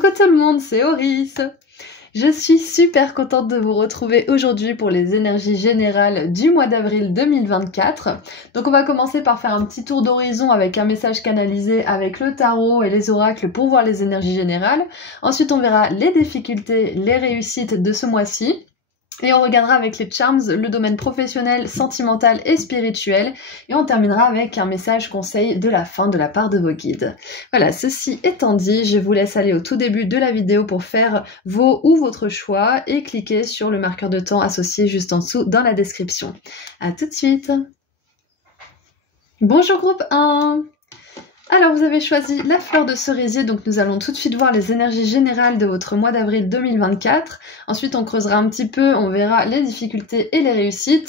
Coucou tout le monde, c'est Oris. Je suis super contente de vous retrouver aujourd'hui pour les énergies générales du mois d'avril 2024. Donc on va commencer par faire un petit tour d'horizon avec un message canalisé avec le tarot et les oracles pour voir les énergies générales. Ensuite on verra les difficultés, les réussites de ce mois-ci. Et on regardera avec les charms le domaine professionnel, sentimental et spirituel. Et on terminera avec un message conseil de la fin de la part de vos guides. Voilà, ceci étant dit, je vous laisse aller au tout début de la vidéo pour faire vos ou votre choix et cliquer sur le marqueur de temps associé juste en dessous dans la description. À tout de suite. Bonjour groupe 1. Alors vous avez choisi la fleur de cerisier, donc nous allons tout de suite voir les énergies générales de votre mois d'avril 2024. Ensuite on creusera un petit peu, on verra les difficultés et les réussites.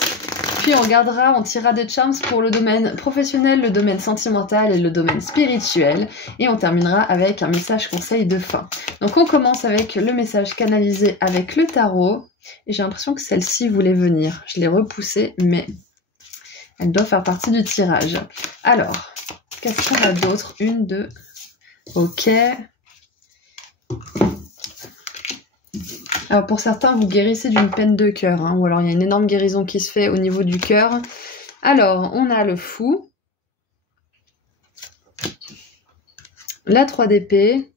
Puis on regardera, on tirera des charms pour le domaine professionnel, le domaine sentimental et le domaine spirituel. Et on terminera avec un message conseil de fin. Donc on commence avec le message canalisé avec le tarot. Et j'ai l'impression que celle-ci voulait venir. Je l'ai repoussée, mais elle doit faire partie du tirage. Alors... qu'est-ce qu'on a d'autre? Une, deux. Ok. Alors pour certains, vous guérissez d'une peine de cœur, hein, ou alors il y a une énorme guérison qui se fait au niveau du cœur. Alors, on a le fou. La 3 d'épée.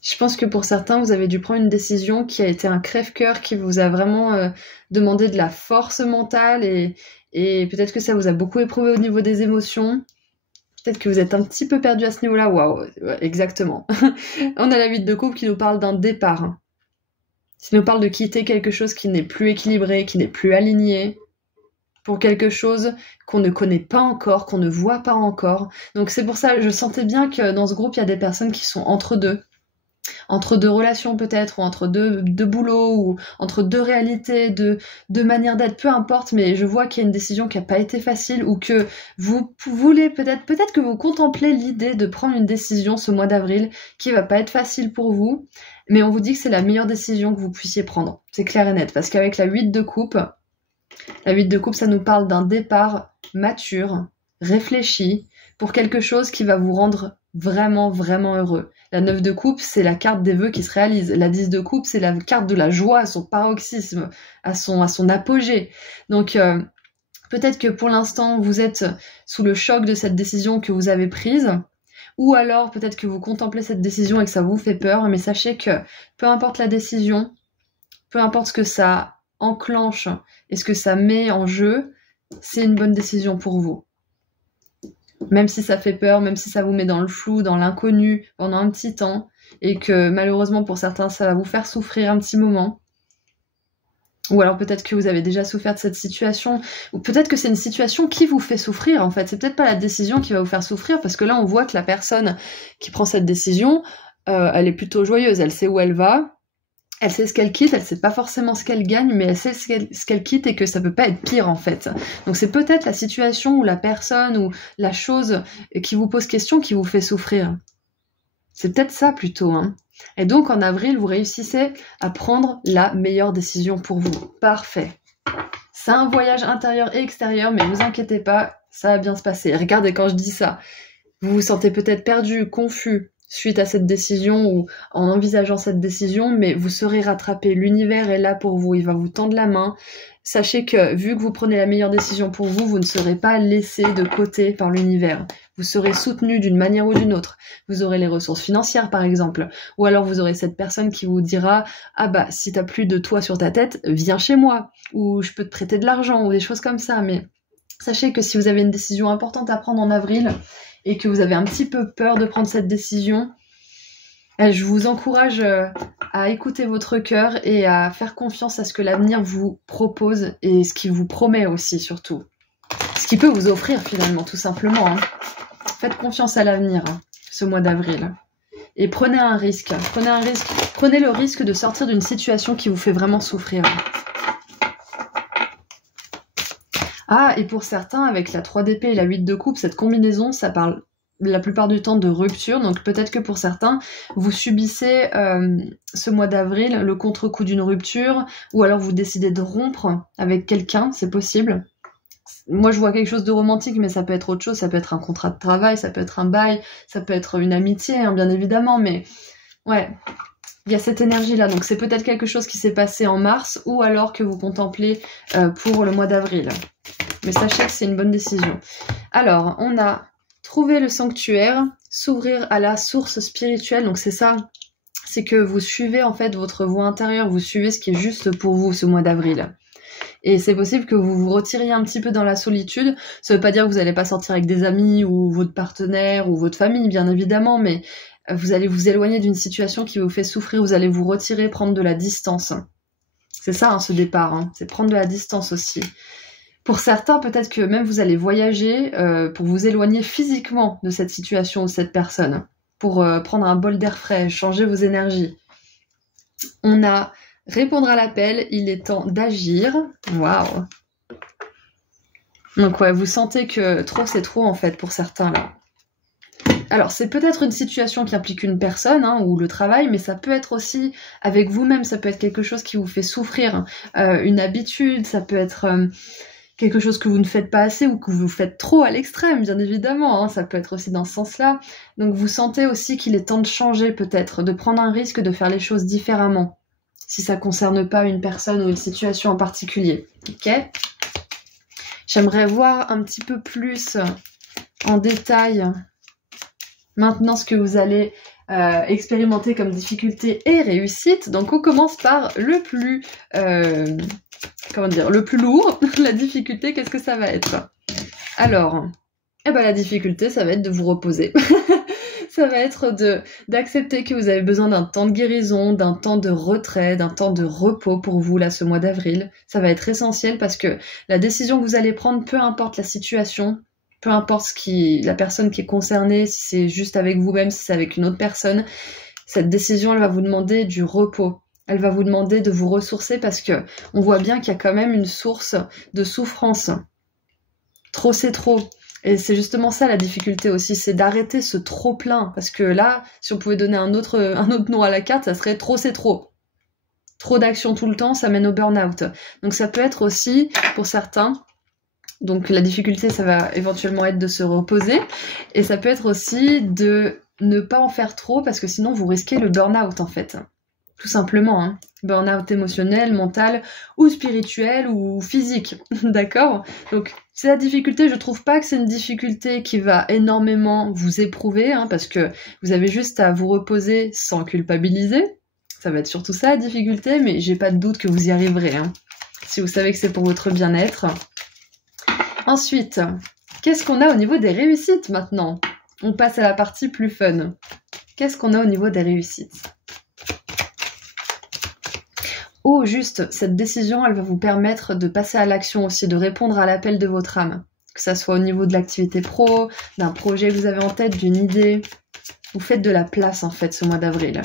Je pense que pour certains, vous avez dû prendre une décision qui a été un crève-cœur, qui vous a vraiment demandé de la force mentale et peut-être que ça vous a beaucoup éprouvé au niveau des émotions. Peut-être que vous êtes un petit peu perdu à ce niveau-là. Waouh, exactement. On a la 8 de coupe qui nous parle d'un départ. Qui nous parle de quitter quelque chose qui n'est plus équilibré, qui n'est plus aligné, pour quelque chose qu'on ne connaît pas encore, qu'on ne voit pas encore. Donc c'est pour ça, je sentais bien que dans ce groupe, il y a des personnes qui sont entre deux relations peut-être, ou entre deux boulots, ou entre deux réalités, deux manières d'être, peu importe, mais je vois qu'il y a une décision qui n'a pas été facile, ou que vous voulez peut-être que vous contemplez l'idée de prendre une décision ce mois d'avril qui va pas être facile pour vous, mais on vous dit que c'est la meilleure décision que vous puissiez prendre. C'est clair et net, parce qu'avec la 8 de coupe, ça nous parle d'un départ mature, réfléchi, pour quelque chose qui va vous rendre vraiment, vraiment heureux. La 9 de coupe, c'est la carte des vœux qui se réalisent. La 10 de coupe, c'est la carte de la joie à son paroxysme, à son apogée. Donc, peut-être que pour l'instant, vous êtes sous le choc de cette décision que vous avez prise, ou alors peut-être que vous contemplez cette décision et que ça vous fait peur, mais sachez que peu importe la décision, peu importe ce que ça enclenche et ce que ça met en jeu, c'est une bonne décision pour vous. Même si ça fait peur, même si ça vous met dans le flou, dans l'inconnu pendant un petit temps, et que malheureusement pour certains ça va vous faire souffrir un petit moment. Ou alors peut-être que vous avez déjà souffert de cette situation, ou peut-être que c'est une situation qui vous fait souffrir en fait. C'est peut-être pas la décision qui va vous faire souffrir, parce que là on voit que la personne qui prend cette décision, elle est plutôt joyeuse, elle sait où elle va. Elle sait ce qu'elle quitte, elle sait pas forcément ce qu'elle gagne, mais elle sait ce qu'elle quitte et que ça peut pas être pire en fait. Donc c'est peut-être la situation ou la personne ou la chose qui vous pose question qui vous fait souffrir. C'est peut-être ça plutôt, hein. Et donc en avril, vous réussissez à prendre la meilleure décision pour vous. Parfait. C'est un voyage intérieur et extérieur, mais ne vous inquiétez pas, ça va bien se passer. Regardez quand je dis ça, vous vous sentez peut-être perdu, confus, suite à cette décision ou en envisageant cette décision, mais vous serez rattrapé. L'univers est là pour vous, il va vous tendre la main. Sachez que vu que vous prenez la meilleure décision pour vous, vous ne serez pas laissé de côté par l'univers. Vous serez soutenu d'une manière ou d'une autre. Vous aurez les ressources financières par exemple, ou alors vous aurez cette personne qui vous dira « Ah bah, si t'as plus de toit sur ta tête, viens chez moi » ou « Je peux te prêter de l'argent » ou des choses comme ça. Mais sachez que si vous avez une décision importante à prendre en avril, et que vous avez un petit peu peur de prendre cette décision, je vous encourage à écouter votre cœur et à faire confiance à ce que l'avenir vous propose et ce qu'il vous promet aussi surtout. Ce qu'il peut vous offrir finalement, tout simplement. Hein. Faites confiance à l'avenir, hein, ce mois d'avril. Et prenez un risque. Prenez le risque de sortir d'une situation qui vous fait vraiment souffrir. Ah, et pour certains, avec la 3 d'épée et la 8 de coupe, cette combinaison, ça parle la plupart du temps de rupture. Donc peut-être que pour certains, vous subissez ce mois d'avril le contre-coup d'une rupture, ou alors vous décidez de rompre avec quelqu'un, c'est possible. Moi, je vois quelque chose de romantique, mais ça peut être autre chose. Ça peut être un contrat de travail, ça peut être un bail, ça peut être une amitié, hein, bien évidemment, mais Ouais, il y a cette énergie-là. Donc c'est peut-être quelque chose qui s'est passé en mars ou alors que vous contemplez pour le mois d'avril. Mais sachez que c'est une bonne décision. Alors, on a trouvé le sanctuaire, s'ouvrir à la source spirituelle. Donc c'est ça, c'est que vous suivez en fait votre voie intérieure, vous suivez ce qui est juste pour vous ce mois d'avril. Et c'est possible que vous vous retiriez un petit peu dans la solitude. Ça veut pas dire que vous n'allez pas sortir avec des amis ou votre partenaire ou votre famille, bien évidemment, mais vous allez vous éloigner d'une situation qui vous fait souffrir, vous allez vous retirer, prendre de la distance. C'est ça, ce départ, c'est prendre de la distance aussi. Pour certains, peut-être que même vous allez voyager pour vous éloigner physiquement de cette situation ou de cette personne, pour prendre un bol d'air frais, changer vos énergies. On a répondre à l'appel, il est temps d'agir. Waouh! Donc ouais, vous sentez que trop c'est trop en fait pour certains là. Alors c'est peut-être une situation qui implique une personne ou le travail, mais ça peut être aussi avec vous-même, ça peut être quelque chose qui vous fait souffrir, une habitude, ça peut être quelque chose que vous ne faites pas assez ou que vous faites trop à l'extrême, bien évidemment, ça peut être aussi dans ce sens-là. Donc vous sentez aussi qu'il est temps de changer peut-être, de prendre un risque, de faire les choses différemment, si ça concerne pas une personne ou une situation en particulier. Ok ? J'aimerais voir un petit peu plus en détail maintenant ce que vous allez expérimenter comme difficulté et réussite. Donc on commence par le plus le plus lourd. La difficulté, qu'est-ce que ça va être? Alors, la difficulté, ça va être de vous reposer. Ça va être d'accepter que vous avez besoin d'un temps de guérison, d'un temps de retrait, d'un temps de repos pour vous, là, ce mois d'avril. Ça va être essentiel parce que la décision que vous allez prendre, peu importe la situation, peu importe la personne qui est concernée, si c'est juste avec vous-même, si c'est avec une autre personne, cette décision, elle va vous demander du repos. Elle va vous demander de vous ressourcer parce que on voit bien qu'il y a quand même une source de souffrance. Trop, c'est trop. Et c'est justement ça la difficulté aussi, c'est d'arrêter ce trop plein. Parce que là, si on pouvait donner un autre nom à la carte, ça serait trop c'est trop. Trop d'action tout le temps, ça mène au burn-out. Donc ça peut être aussi, pour certains, donc la difficulté, ça va éventuellement être de se reposer. Et ça peut être aussi de ne pas en faire trop, parce que sinon vous risquez le burn-out en fait. Tout simplement, burn-out émotionnel, mental, ou spirituel, ou physique, d'accord? Donc, c'est la difficulté, je trouve pas que c'est une difficulté qui va énormément vous éprouver, parce que vous avez juste à vous reposer sans culpabiliser. Ça va être surtout ça la difficulté, mais j'ai pas de doute que vous y arriverez, si vous savez que c'est pour votre bien-être. Ensuite, qu'est-ce qu'on a au niveau des réussites maintenant? On passe à la partie plus fun. Qu'est-ce qu'on a au niveau des réussites? Oh, juste, cette décision, elle va vous permettre de passer à l'action aussi, de répondre à l'appel de votre âme. Que ça soit au niveau de l'activité pro, d'un projet que vous avez en tête, d'une idée. Vous faites de la place, en fait, ce mois d'avril.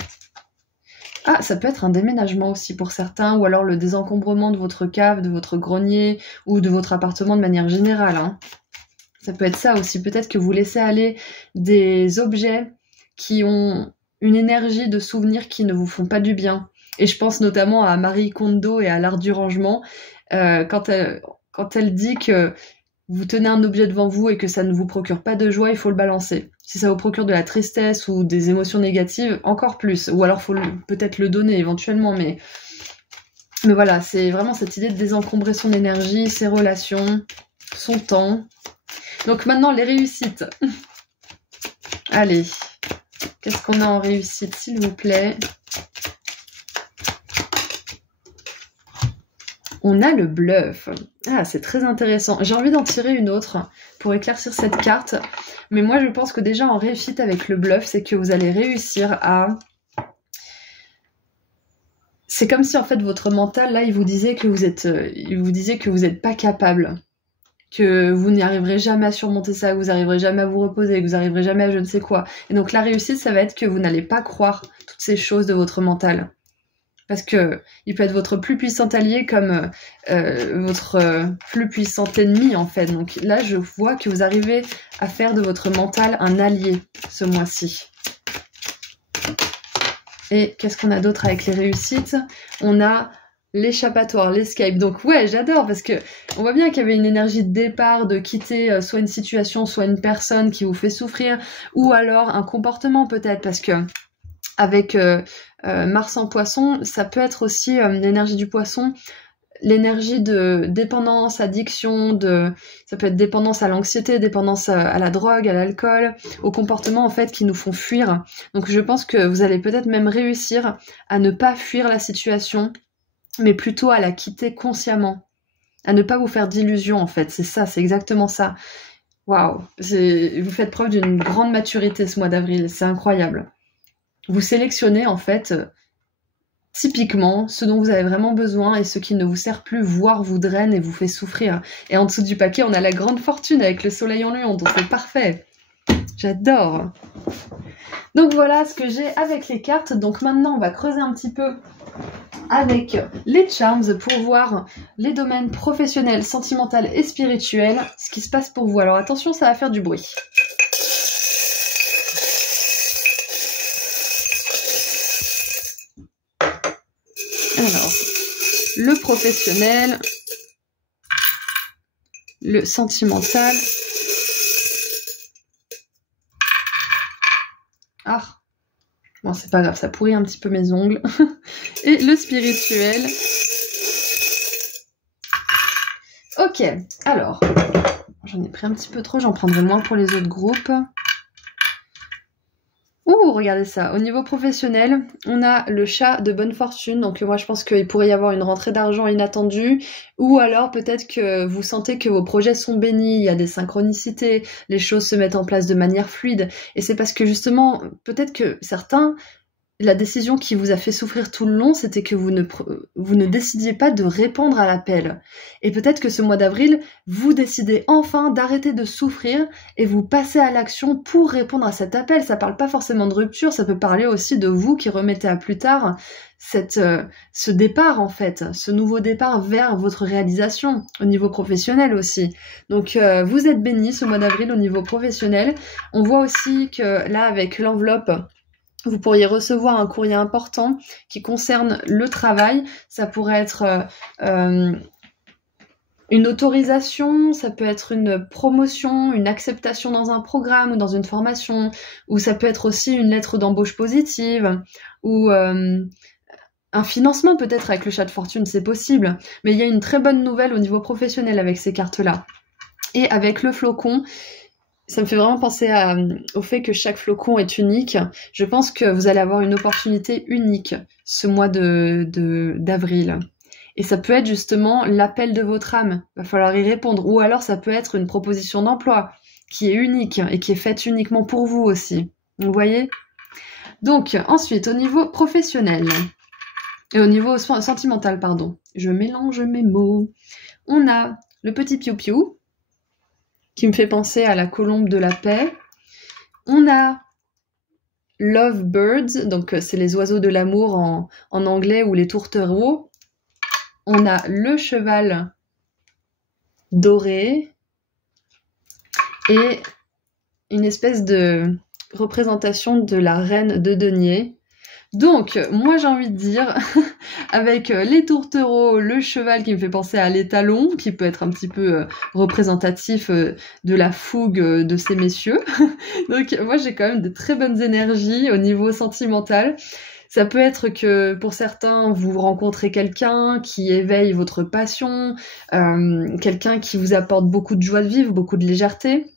Ah, ça peut être un déménagement aussi pour certains, ou alors le désencombrement de votre cave, de votre grenier, ou de votre appartement de manière générale. Ça peut être ça aussi. Peut-être que vous laissez aller des objets qui ont une énergie de souvenirs qui ne vous font pas du bien. Et je pense notamment à Marie Kondo et à l'art du rangement, quand elle dit que vous tenez un objet devant vous et que ça ne vous procure pas de joie, il faut le balancer. Si ça vous procure de la tristesse ou des émotions négatives, encore plus. Ou alors faut peut-être le donner éventuellement, mais voilà, c'est vraiment cette idée de désencombrer son énergie, ses relations, son temps. Donc maintenant, les réussites. Allez, qu'est-ce qu'on a en réussite, s'il vous plaît ? On a le bluff. Ah, c'est très intéressant. J'ai envie d'en tirer une autre pour éclaircir cette carte. Mais moi, je pense que déjà en réussite avec le bluff, c'est que vous allez réussir à... C'est comme si en fait votre mental, là, il vous disait que vous êtes pas capable. Que vous n'y arriverez jamais à surmonter ça, que vous n'arriverez jamais à vous reposer, que vous n'arriverez jamais à je ne sais quoi. Et donc la réussite, ça va être que vous n'allez pas croire toutes ces choses de votre mental. Parce que il peut être votre plus puissant allié comme votre plus puissant ennemi en fait. Donc là, je vois que vous arrivez à faire de votre mental un allié ce mois-ci. Et qu'est-ce qu'on a d'autre avec les réussites? On a l'échappatoire, l'escape. Donc ouais, j'adore parce que on voit bien qu'il y avait une énergie de départ, de quitter soit une situation, soit une personne qui vous fait souffrir, ou alors un comportement peut-être, parce que avec Mars en poisson, ça peut être aussi l'énergie du poisson, l'énergie de dépendance, addiction, ça peut être dépendance à l'anxiété, dépendance à la drogue, à l'alcool, aux comportements en fait qui nous font fuir. Donc je pense que vous allez peut-être même réussir à ne pas fuir la situation, mais plutôt à la quitter consciemment, à ne pas vous faire d'illusions en fait. C'est ça, c'est exactement ça. Waouh, vous faites preuve d'une grande maturité ce mois d'avril, c'est incroyable. Vous sélectionnez en fait typiquement ce dont vous avez vraiment besoin et ce qui ne vous sert plus, voire vous draine et vous fait souffrir. Et en dessous du paquet, on a la grande fortune avec le soleil en lion, donc c'est parfait. J'adore. Donc voilà ce que j'ai avec les cartes. Donc maintenant, on va creuser un petit peu avec les charms pour voir les domaines professionnels, sentimentaux et spirituels, ce qui se passe pour vous. Alors attention, ça va faire du bruit. Alors, le professionnel, le sentimental. Ah, bon, c'est pas grave, ça pourrit un petit peu mes ongles. Et le spirituel. Ok, alors, j'en ai pris un petit peu trop, j'en prendrai moins pour les autres groupes. Ouh, regardez ça. Au niveau professionnel, on a le chat de bonne fortune. Donc moi, je pense qu'il pourrait y avoir une rentrée d'argent inattendue. Ou alors peut-être que vous sentez que vos projets sont bénis, il y a des synchronicités, les choses se mettent en place de manière fluide. Et c'est parce que justement, peut-être que certains, la décision qui vous a fait souffrir tout le long, c'était que vous ne décidiez pas de répondre à l'appel. Et peut-être que ce mois d'avril, vous décidez enfin d'arrêter de souffrir et vous passez à l'action pour répondre à cet appel. Ça parle pas forcément de rupture, ça peut parler aussi de vous qui remettez à plus tard ce départ en fait, ce nouveau départ vers votre réalisation au niveau professionnel aussi. Donc vous êtes bénis ce mois d'avril au niveau professionnel. On voit aussi que là avec l'enveloppe, vous pourriez recevoir un courrier important qui concerne le travail. Ça pourrait être une autorisation, ça peut être une promotion, une acceptation dans un programme ou dans une formation, ou ça peut être aussi une lettre d'embauche positive, ou un financement peut-être avec le chat de fortune, c'est possible. Mais il y a une très bonne nouvelle au niveau professionnel avec ces cartes-là. Et avec le flocon, ça me fait vraiment penser au fait que chaque flocon est unique. Je pense que vous allez avoir une opportunité unique ce mois d'avril. Et ça peut être justement l'appel de votre âme. Il va falloir y répondre. Ou alors ça peut être une proposition d'emploi qui est unique et qui est faite uniquement pour vous aussi. Vous voyez ? Donc ensuite, au niveau professionnel, et au niveau sentimental, pardon. Je mélange mes mots. On a le petit piou-piou, qui me fait penser à la colombe de la paix. On a Lovebirds, donc c'est les oiseaux de l'amour en anglais, ou les tourtereaux. On a le cheval doré et une espèce de représentation de la reine de denier. Donc, moi j'ai envie de dire, avec les tourtereaux, le cheval qui me fait penser à l'étalon, qui peut être un petit peu représentatif de la fougue de ces messieurs. Donc, moi j'ai quand même de très bonnes énergies au niveau sentimental. Ça peut être que pour certains, vous rencontrez quelqu'un qui éveille votre passion, quelqu'un qui vous apporte beaucoup de joie de vivre, beaucoup de légèreté.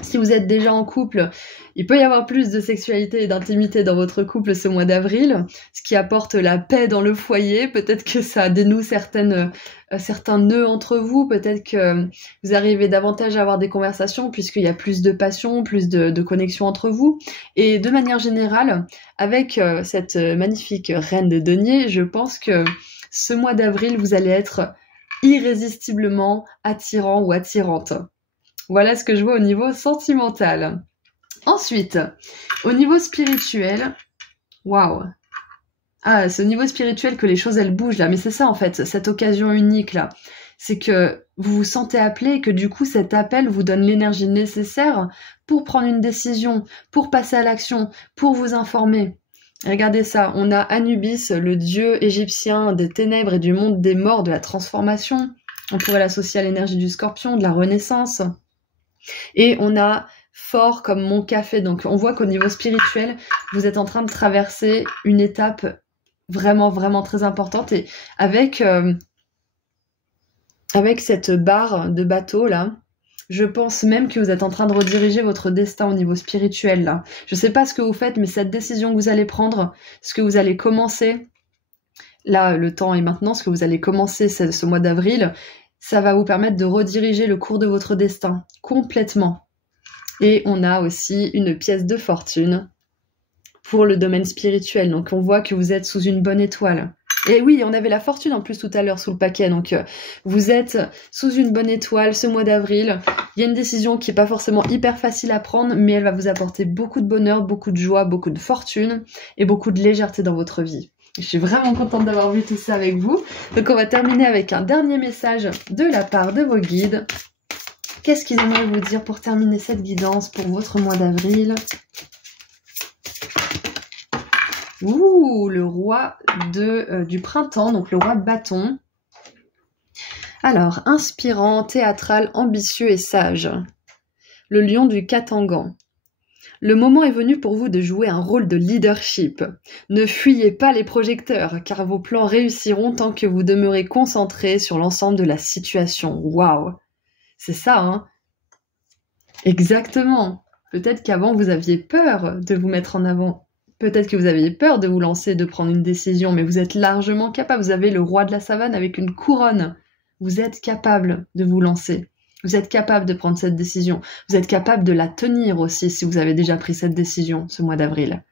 Si vous êtes déjà en couple, il peut y avoir plus de sexualité et d'intimité dans votre couple ce mois d'avril, ce qui apporte la paix dans le foyer. Peut-être que ça dénoue certains nœuds entre vous, peut-être que vous arrivez davantage à avoir des conversations puisqu'il y a plus de passion, plus de connexion entre vous. Et de manière générale, avec cette magnifique reine de denier, je pense que ce mois d'avril, vous allez être irrésistiblement attirant ou attirante. Voilà ce que je vois au niveau sentimental. Ensuite, au niveau spirituel, waouh! Ah, c'est au niveau spirituel que les choses elles bougent là, mais c'est ça en fait, cette occasion unique là. C'est que vous vous sentez appelé et que du coup cet appel vous donne l'énergie nécessaire pour prendre une décision, pour passer à l'action, pour vous informer. Regardez ça, on a Anubis, le dieu égyptien des ténèbres et du monde des morts, de la transformation. On pourrait l'associer à l'énergie du scorpion, de la renaissance. Et on a fort comme mon café. Donc on voit qu'au niveau spirituel, vous êtes en train de traverser une étape vraiment, vraiment très importante. Et avec cette barre de bateau là, je pense même que vous êtes en train de rediriger votre destin au niveau spirituel là. Je sais pas ce que vous faites, mais cette décision que vous allez prendre, ce que vous allez commencer, là le temps est maintenant, ce que vous allez commencer ce mois d'avril, ça va vous permettre de rediriger le cours de votre destin complètement. Et on a aussi une pièce de fortune pour le domaine spirituel. Donc on voit que vous êtes sous une bonne étoile. Et oui, on avait la fortune en plus tout à l'heure sous le paquet, donc vous êtes sous une bonne étoile ce mois d'avril. Il y a une décision qui n'est pas forcément hyper facile à prendre, mais elle va vous apporter beaucoup de bonheur, beaucoup de joie, beaucoup de fortune et beaucoup de légèreté dans votre vie. Je suis vraiment contente d'avoir vu tout ça avec vous. Donc on va terminer avec un dernier message de la part de vos guides. Qu'est-ce qu'ils aimeraient vous dire pour terminer cette guidance pour votre mois d'avril ? Ouh, le roi du printemps, donc le roi de bâton. Alors, inspirant, théâtral, ambitieux et sage. Le lion du Katangan. Le moment est venu pour vous de jouer un rôle de leadership. Ne fuyez pas les projecteurs, car vos plans réussiront tant que vous demeurez concentré sur l'ensemble de la situation. Waouh! C'est ça, hein? Exactement. Peut-être qu'avant, vous aviez peur de vous mettre en avant. Peut-être que vous aviez peur de vous lancer, de prendre une décision, mais vous êtes largement capable. Vous avez le roi de la savane avec une couronne. Vous êtes capable de vous lancer. Vous êtes capable de prendre cette décision. Vous êtes capable de la tenir aussi si vous avez déjà pris cette décision ce mois d'avril.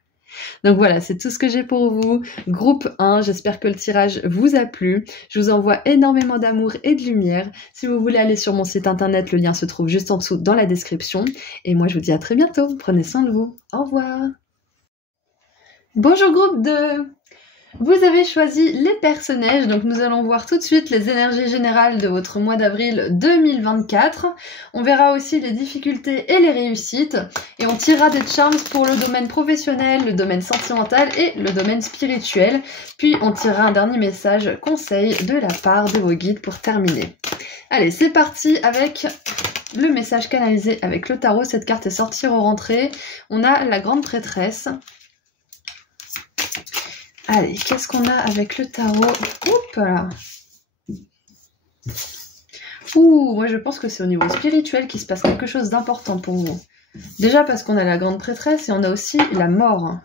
Donc voilà, c'est tout ce que j'ai pour vous. Groupe 1, j'espère que le tirage vous a plu. Je vous envoie énormément d'amour et de lumière. Si vous voulez aller sur mon site internet, le lien se trouve juste en dessous dans la description. Et moi, je vous dis à très bientôt. Prenez soin de vous. Au revoir. Bonjour groupe 2. Vous avez choisi les personnages, donc nous allons voir tout de suite les énergies générales de votre mois d'avril 2024. On verra aussi les difficultés et les réussites, et on tirera des charms pour le domaine professionnel, le domaine sentimental et le domaine spirituel. Puis on tirera un dernier message conseil de la part de vos guides pour terminer. Allez, c'est parti avec le message canalisé avec le tarot. Cette carte est sortie au rentrée. On a la grande prêtresse. Allez, qu'est-ce qu'on a avec le tarot? Oups là. Ouh, moi je pense que c'est au niveau spirituel qu'il se passe quelque chose d'important pour vous. Déjà parce qu'on a la grande prêtresse et on a aussi la mort.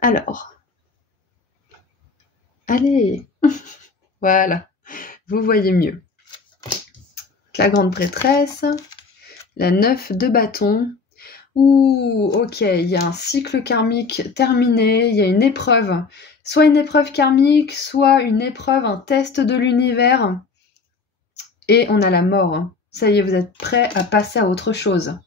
Alors. Allez. Voilà. Vous voyez mieux. La grande prêtresse. La 9 de bâton. Ouh, ok, il y a un cycle karmique terminé, il y a une épreuve. Soit une épreuve karmique, soit une épreuve, un test de l'univers. Et on a la mort. Ça y est, vous êtes prêts à passer à autre chose.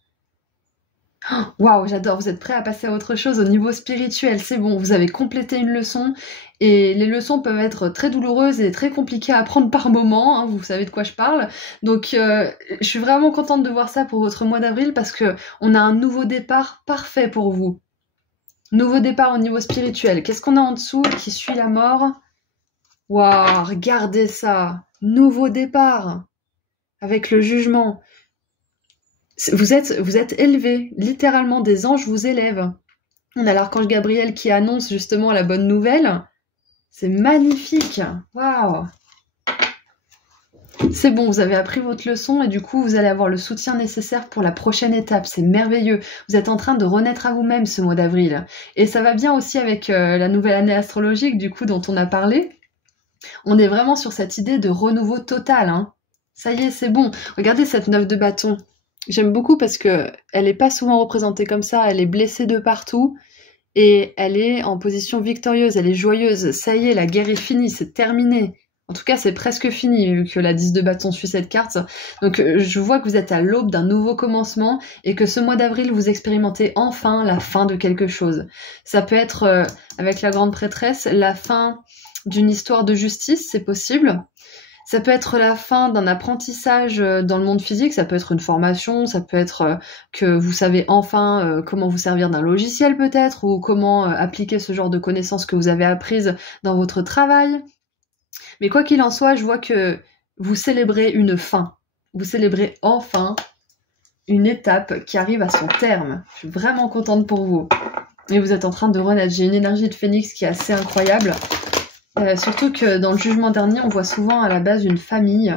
Waouh, j'adore, vous êtes prêts à passer à autre chose au niveau spirituel. C'est bon, vous avez complété une leçon. Et les leçons peuvent être très douloureuses et très compliquées à apprendre par moment, hein, vous savez de quoi je parle. Donc je suis vraiment contente de voir ça pour votre mois d'avril parce que on a un nouveau départ parfait pour vous. Nouveau départ au niveau spirituel. Qu'est-ce qu'on a en dessous qui suit la mort? Waouh, regardez ça. Nouveau départ avec le jugement. Vous êtes élevé, littéralement des anges vous élèvent. On a l'archange Gabriel qui annonce justement la bonne nouvelle. C'est magnifique. Waouh. C'est bon, vous avez appris votre leçon et du coup, vous allez avoir le soutien nécessaire pour la prochaine étape. C'est merveilleux. Vous êtes en train de renaître à vous-même ce mois d'avril. Et ça va bien aussi avec la nouvelle année astrologique, du coup, dont on a parlé. On est vraiment sur cette idée de renouveau total. Hein. Ça y est, c'est bon. Regardez cette 9 de bâton. J'aime beaucoup parce que elle n'est pas souvent représentée comme ça. Elle est blessée de partout. Et elle est en position victorieuse, elle est joyeuse. Ça y est, la guerre est finie, c'est terminé. En tout cas, c'est presque fini, vu que la 10 de bâton suit cette carte. Donc, je vois que vous êtes à l'aube d'un nouveau commencement et que ce mois d'avril, vous expérimentez enfin la fin de quelque chose. Ça peut être, avec la grande prêtresse, la fin d'une histoire de justice, c'est possible. Ça peut être la fin d'un apprentissage dans le monde physique, ça peut être une formation, ça peut être que vous savez enfin comment vous servir d'un logiciel peut-être, ou comment appliquer ce genre de connaissances que vous avez apprises dans votre travail. Mais quoi qu'il en soit, je vois que vous célébrez une fin. Vous célébrez enfin une étape qui arrive à son terme. Je suis vraiment contente pour vous. Et vous êtes en train de renaître. J'ai une énergie de phénix qui est assez incroyable. Surtout que dans le jugement dernier, on voit souvent à la base une famille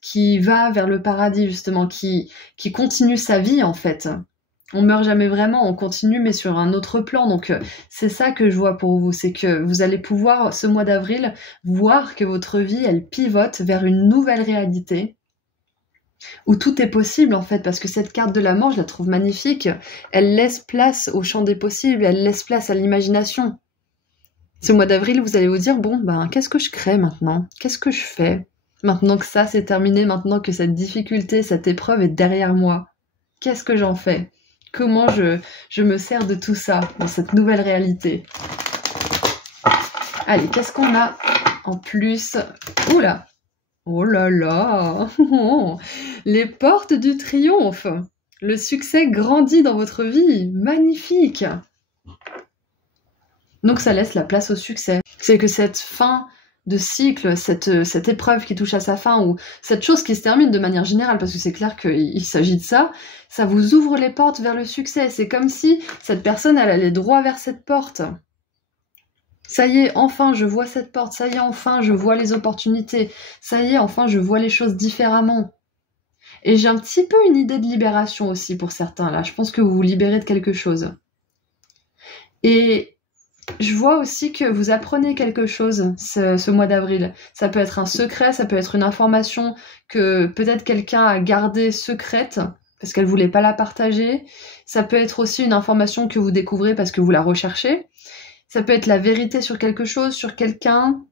qui va vers le paradis, justement, qui continue sa vie, en fait. On meurt jamais vraiment, on continue, mais sur un autre plan. Donc, c'est ça que je vois pour vous. C'est que vous allez pouvoir, ce mois d'avril, voir que votre vie, elle pivote vers une nouvelle réalité où tout est possible, en fait, parce que cette carte de la mort, je la trouve magnifique. Elle laisse place au champ des possibles, elle laisse place à l'imagination. Ce mois d'avril, vous allez vous dire, bon, ben, qu'est-ce que je crée maintenant? Qu'est-ce que je fais? Maintenant que ça, c'est terminé, maintenant que cette difficulté, cette épreuve est derrière moi. Qu'est-ce que j'en fais? Comment je me sers de tout ça dans cette nouvelle réalité? Allez, qu'est-ce qu'on a en plus? Oula! Oh là là! Les portes du triomphe! Le succès grandit dans votre vie! Magnifique! Donc ça laisse la place au succès. C'est que cette fin de cycle, cette épreuve qui touche à sa fin, ou cette chose qui se termine de manière générale, parce que c'est clair qu'il s'agit de ça, ça vous ouvre les portes vers le succès. C'est comme si cette personne, elle allait droit vers cette porte. Ça y est, enfin, je vois cette porte. Ça y est, enfin, je vois les opportunités. Ça y est, enfin, je vois les choses différemment. Et j'ai un petit peu une idée de libération aussi pour certains, là. Je pense que vous vous libérez de quelque chose. Et je vois aussi que vous apprenez quelque chose ce mois d'avril. Ça peut être un secret, ça peut être une information que peut-être quelqu'un a gardée secrète parce qu'elle voulait pas la partager. Ça peut être aussi une information que vous découvrez parce que vous la recherchez. Ça peut être la vérité sur quelque chose, sur quelqu'un.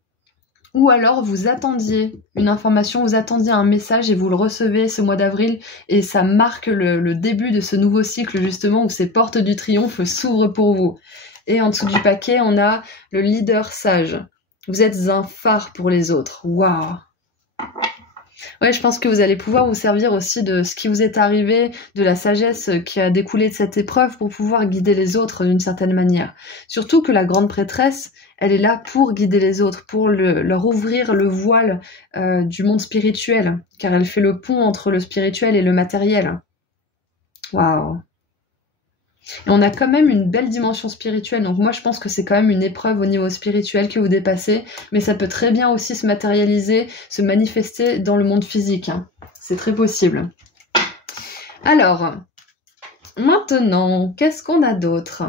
Ou alors vous attendiez une information, vous attendiez un message et vous le recevez ce mois d'avril et ça marque le début de ce nouveau cycle justement où ces portes du triomphe s'ouvrent pour vous. Et en dessous du paquet, on a le leader sage. Vous êtes un phare pour les autres. Waouh! Ouais, je pense que vous allez pouvoir vous servir aussi de ce qui vous est arrivé, de la sagesse qui a découlé de cette épreuve pour pouvoir guider les autres d'une certaine manière. Surtout que la grande prêtresse, elle est là pour guider les autres, pour leur ouvrir le voile du monde spirituel, car elle fait le pont entre le spirituel et le matériel. Waouh! Et on a quand même une belle dimension spirituelle, donc moi je pense que c'est quand même une épreuve au niveau spirituel que vous dépassez, mais ça peut très bien aussi se matérialiser, se manifester dans le monde physique. Hein. C'est très possible. Alors, maintenant, qu'est-ce qu'on a d'autre?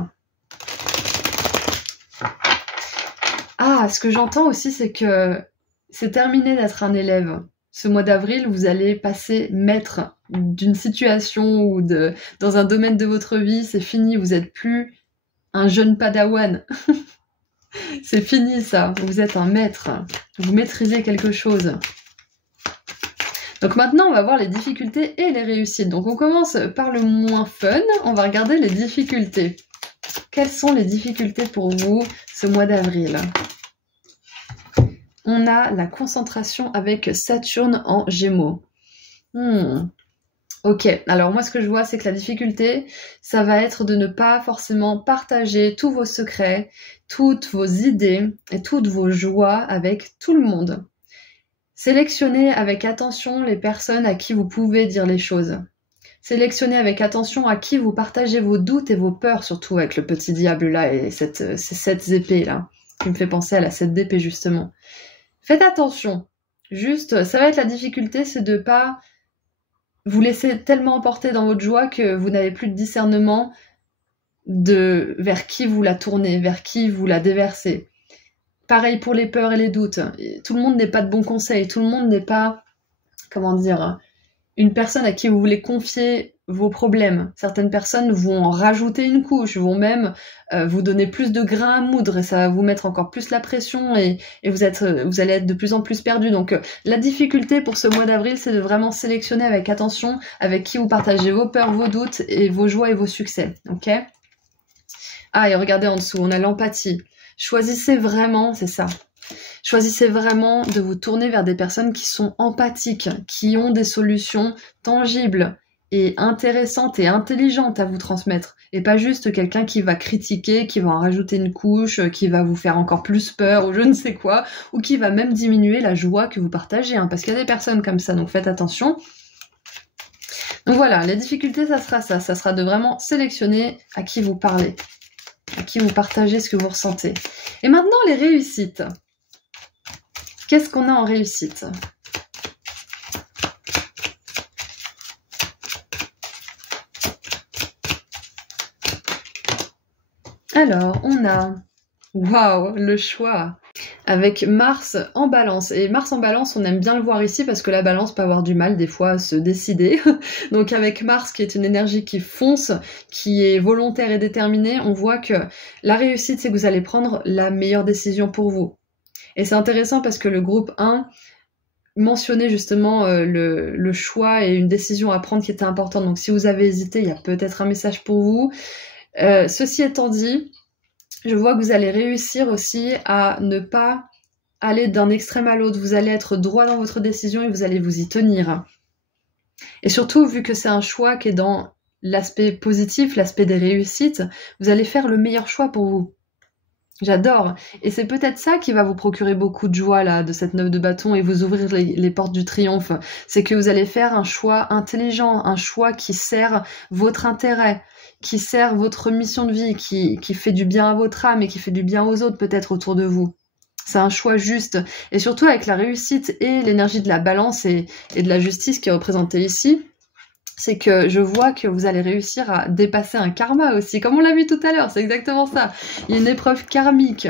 Ah, ce que j'entends aussi, c'est que c'est terminé d'être un élève. Ce mois d'avril, vous allez passer maître d'une situation ou dans un domaine de votre vie, c'est fini, vous n'êtes plus un jeune padawan. C'est fini ça, vous êtes un maître, vous maîtrisez quelque chose. Donc maintenant, on va voir les difficultés et les réussites. Donc on commence par le moins fun, on va regarder les difficultés. Quelles sont les difficultés pour vous ce mois d'avril ? On a la concentration avec Saturne en Gémeaux. Ok, alors moi ce que je vois c'est que la difficulté, ça va être de ne pas forcément partager tous vos secrets, toutes vos idées et toutes vos joies avec tout le monde. Sélectionnez avec attention les personnes à qui vous pouvez dire les choses. Sélectionnez avec attention à qui vous partagez vos doutes et vos peurs, surtout avec le petit diable là et ces 7 épées là, qui me fait penser à la 7 d'épée justement. Faites attention, juste, ça va être la difficulté, c'est de pas vous laisser tellement emporter dans votre joie que vous n'avez plus de discernement vers qui vous la tournez, vers qui vous la déversez. Pareil pour les peurs et les doutes. Tout le monde n'est pas de bons conseils, tout le monde n'est pas, comment dire, une personne à qui vous voulez confier vos problèmes. Certaines personnes vont en rajouter une couche, vont même vous donner plus de grains à moudre et ça va vous mettre encore plus la pression et vous allez être de plus en plus perdu. Donc la difficulté pour ce mois d'avril, c'est de vraiment sélectionner avec attention avec qui vous partagez vos peurs, vos doutes et vos joies et vos succès. Ok ? Ah, et regardez en dessous, on a l'empathie. Choisissez vraiment, c'est ça. Choisissez vraiment de vous tourner vers des personnes qui sont empathiques, qui ont des solutions tangibles et intéressantes et intelligentes à vous transmettre. Et pas juste quelqu'un qui va critiquer, qui va en rajouter une couche, qui va vous faire encore plus peur ou je ne sais quoi, ou qui va même diminuer la joie que vous partagez. Hein, parce qu'il y a des personnes comme ça, donc faites attention. Donc voilà, les difficultés, ça sera ça. Ça sera de vraiment sélectionner à qui vous parlez. À qui vous partagez ce que vous ressentez. Et maintenant, les réussites. Qu'est-ce qu'on a en réussite? Alors, on a... Waouh, le choix! Avec Mars en balance. Et Mars en balance, on aime bien le voir ici parce que la balance peut avoir du mal des fois à se décider. Donc avec Mars qui est une énergie qui fonce, qui est volontaire et déterminée, on voit que la réussite, c'est que vous allez prendre la meilleure décision pour vous. Et c'est intéressant parce que le groupe 1 mentionnait justement le choix et une décision à prendre qui était importante. Donc si vous avez hésité, il y a peut-être un message pour vous. Ceci étant dit, je vois que vous allez réussir aussi à ne pas aller d'un extrême à l'autre. Vous allez être droit dans votre décision et vous allez vous y tenir. Et surtout, vu que c'est un choix qui est dans l'aspect positif, l'aspect des réussites, vous allez faire le meilleur choix pour vous. J'adore. Et c'est peut-être ça qui va vous procurer beaucoup de joie là, de cette 9 de bâton et vous ouvrir les portes du triomphe. C'est que vous allez faire un choix intelligent, un choix qui sert votre intérêt, qui sert votre mission de vie, qui fait du bien à votre âme et qui fait du bien aux autres peut-être autour de vous. C'est un choix juste. Et surtout avec la réussite et l'énergie de la balance et de la justice qui est représentée ici, c'est que je vois que vous allez réussir à dépasser un karma aussi, comme on l'a vu tout à l'heure, c'est exactement ça. Il y a une épreuve karmique,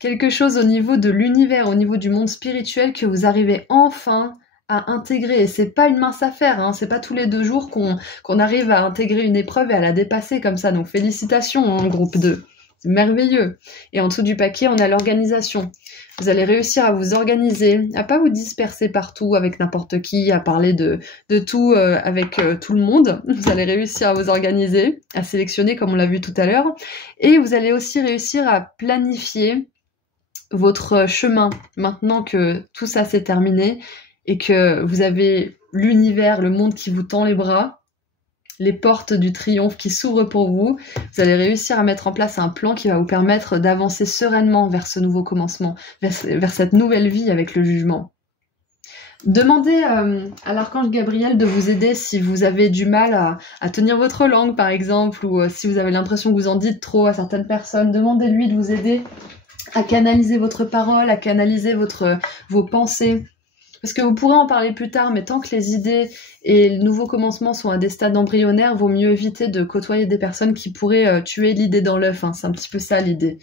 quelque chose au niveau de l'univers, au niveau du monde spirituel que vous arrivez enfin à intégrer. Et c'est pas une mince affaire, hein. C'est pas tous les 2 jours qu'on arrive à intégrer une épreuve et à la dépasser comme ça. Donc félicitations, hein, groupe 2. C'est merveilleux. Et en dessous du paquet, on a l'organisation. Vous allez réussir à vous organiser, à pas vous disperser partout avec n'importe qui, à parler de tout avec tout le monde. Vous allez réussir à vous organiser, à sélectionner comme on l'a vu tout à l'heure. Et vous allez aussi réussir à planifier votre chemin maintenant que tout ça s'est terminé et que vous avez l'univers, le monde qui vous tend les bras, les portes du triomphe qui s'ouvrent pour vous. Vous allez réussir à mettre en place un plan qui va vous permettre d'avancer sereinement vers ce nouveau commencement, vers cette nouvelle vie avec le jugement. Demandez à l'archange Gabriel de vous aider si vous avez du mal à tenir votre langue, par exemple, ou si vous avez l'impression que vous en dites trop à certaines personnes. Demandez-lui de vous aider à canaliser votre parole, à canaliser vos pensées. Parce que vous pourrez en parler plus tard, mais tant que les idées et le nouveau commencement sont à des stades embryonnaires, vaut mieux éviter de côtoyer des personnes qui pourraient tuer l'idée dans l'œuf. Hein. C'est un petit peu ça l'idée.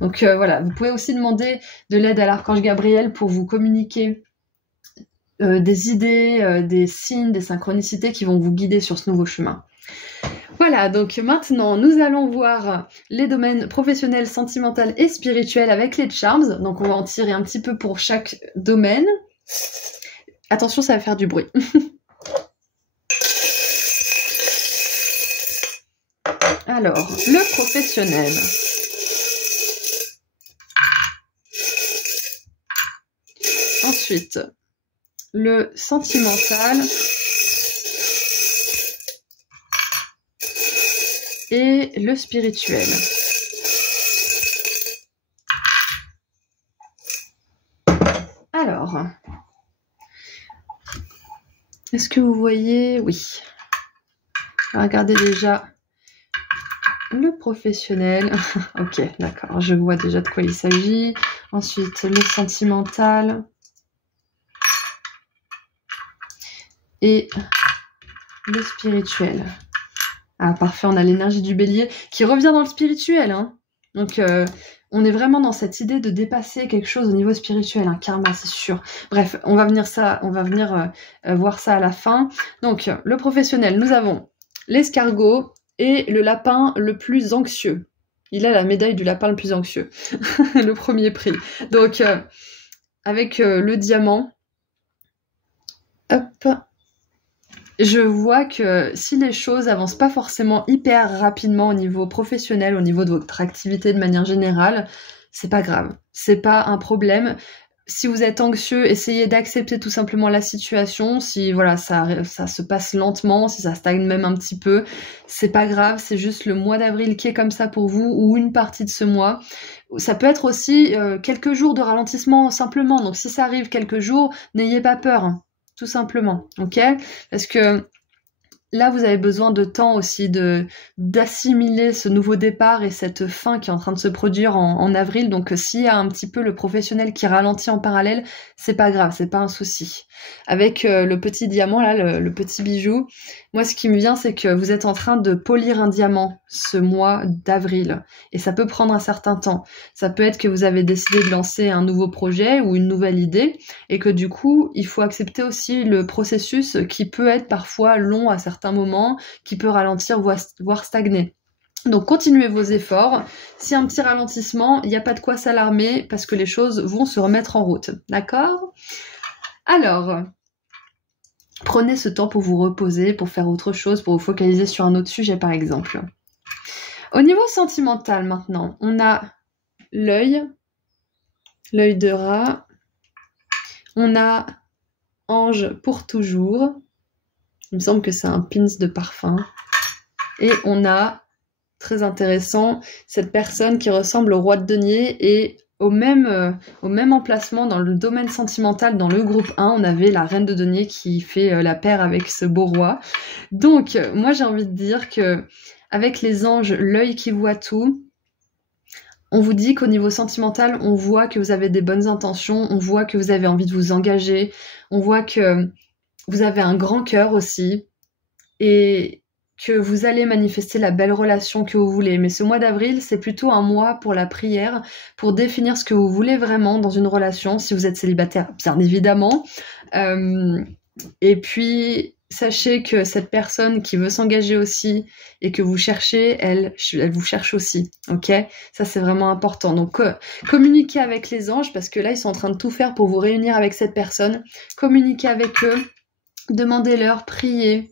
Donc voilà, vous pouvez aussi demander de l'aide à l'archange Gabriel pour vous communiquer des idées, des signes, des synchronicités qui vont vous guider sur ce nouveau chemin. Voilà, donc maintenant, nous allons voir les domaines professionnels, sentimental et spirituel avec les charms. Donc on va en tirer un petit peu pour chaque domaine. Attention, ça va faire du bruit. Alors, le professionnel. Ensuite, le sentimental. Et le spirituel. Alors, est-ce que vous voyez? Oui. Regardez déjà le professionnel. Ok, d'accord, je vois déjà de quoi il s'agit. Ensuite, le sentimental. Et le spirituel. Ah, parfait, on a l'énergie du bélier qui revient dans le spirituel. Hein. Donc, on est vraiment dans cette idée de dépasser quelque chose au niveau spirituel, un karma, c'est sûr. Bref, on va venir voir ça à la fin. Donc, le professionnel, nous avons l'escargot et le lapin le plus anxieux. Il a la médaille du lapin le plus anxieux, le premier prix. Donc, avec le diamant, hop, je vois que si les choses avancent pas forcément hyper rapidement au niveau professionnel, au niveau de votre activité de manière générale, c'est pas grave, c'est pas un problème. Si vous êtes anxieux, essayez d'accepter tout simplement la situation. Si voilà, ça se passe lentement, si ça stagne même un petit peu, c'est pas grave, c'est juste le mois d'avril qui est comme ça pour vous ou une partie de ce mois. Ça peut être aussi quelques jours de ralentissement simplement. Donc si ça arrive quelques jours, n'ayez pas peur. Tout simplement, ok? Parce que là, vous avez besoin de temps aussi d'assimiler ce nouveau départ et cette fin qui est en train de se produire en avril. Donc, s'il y a un petit peu le professionnel qui ralentit en parallèle, c'est pas grave, c'est pas un souci. Avec le petit diamant, là, le petit bijou, moi, ce qui me vient, c'est que vous êtes en train de polir un diamant ce mois d'avril. Et ça peut prendre un certain temps. Ça peut être que vous avez décidé de lancer un nouveau projet ou une nouvelle idée et que du coup, il faut accepter aussi le processus qui peut être parfois long à certains moments, qui peut ralentir, voire stagner. Donc continuez vos efforts. S'il y a un petit ralentissement, il n'y a pas de quoi s'alarmer parce que les choses vont se remettre en route. D'accord ? Alors, prenez ce temps pour vous reposer, pour faire autre chose, pour vous focaliser sur un autre sujet par exemple. Au niveau sentimental maintenant, on a l'œil de rat, on a ange pour toujours, il me semble que c'est un pins de parfum, et on a, très intéressant, cette personne qui ressemble au roi de denier et au même emplacement dans le domaine sentimental, dans le groupe 1, on avait la reine de denier qui fait la paire avec ce beau roi. Donc, moi j'ai envie de dire que avec les anges, l'œil qui voit tout, on vous dit qu'au niveau sentimental, on voit que vous avez des bonnes intentions, on voit que vous avez envie de vous engager, on voit que vous avez un grand cœur aussi, et que vous allez manifester la belle relation que vous voulez. Mais ce mois d'avril, c'est plutôt un mois pour la prière, pour définir ce que vous voulez vraiment dans une relation, si vous êtes célibataire, bien évidemment. Et puis, sachez que cette personne qui veut s'engager aussi et que vous cherchez, elle vous cherche aussi, ok ? Ça, c'est vraiment important. Donc, communiquez avec les anges, parce que là, ils sont en train de tout faire pour vous réunir avec cette personne. Communiquez avec eux, demandez-leur, priez.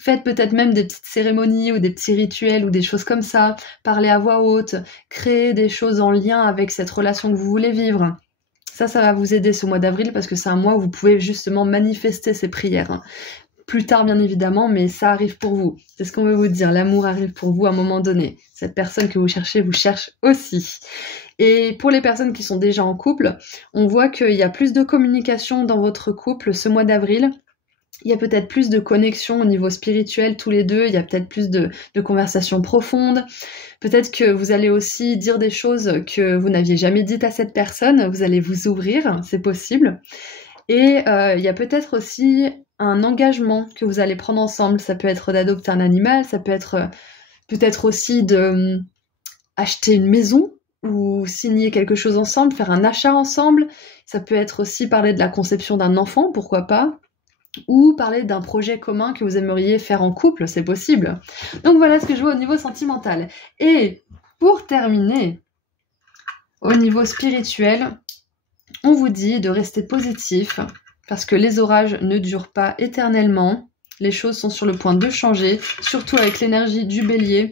Faites peut-être même des petites cérémonies ou des petits rituels ou des choses comme ça. Parlez à voix haute, créez des choses en lien avec cette relation que vous voulez vivre. Ça va vous aider ce mois d'avril parce que c'est un mois où vous pouvez justement manifester ces prières. Plus tard, bien évidemment, mais ça arrive pour vous. C'est ce qu'on veut vous dire. L'amour arrive pour vous à un moment donné. Cette personne que vous cherchez vous cherche aussi. Et pour les personnes qui sont déjà en couple, on voit qu'il y a plus de communication dans votre couple ce mois d'avril. Il y a peut-être plus de connexion au niveau spirituel tous les deux, il y a peut-être plus de conversations profondes. Peut-être que vous allez aussi dire des choses que vous n'aviez jamais dites à cette personne, vous allez vous ouvrir, c'est possible. Et il y a peut-être aussi un engagement que vous allez prendre ensemble. Ça peut être d'adopter un animal, ça peut être peut-être aussi de acheter une maison ou signer quelque chose ensemble, faire un achat ensemble. Ça peut être aussi parler de la conception d'un enfant, pourquoi pas, ou parler d'un projet commun que vous aimeriez faire en couple, c'est possible. Donc voilà ce que je vois au niveau sentimental. Et pour terminer, au niveau spirituel, on vous dit de rester positif, parce que les orages ne durent pas éternellement, les choses sont sur le point de changer, surtout avec l'énergie du bélier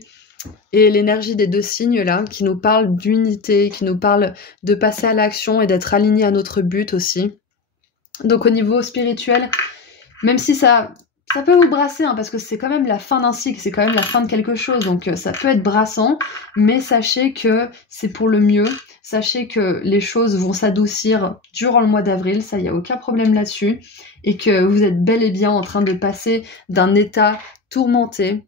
et l'énergie des deux signes là, qui nous parlent d'unité, qui nous parlent de passer à l'action et d'être alignés à notre but aussi. Donc au niveau spirituel, même si ça peut vous brasser, hein, parce que c'est quand même la fin d'un cycle, c'est quand même la fin de quelque chose, donc ça peut être brassant, mais sachez que c'est pour le mieux, sachez que les choses vont s'adoucir durant le mois d'avril, ça, il n'y a aucun problème là-dessus, et que vous êtes bel et bien en train de passer d'un état tourmenté,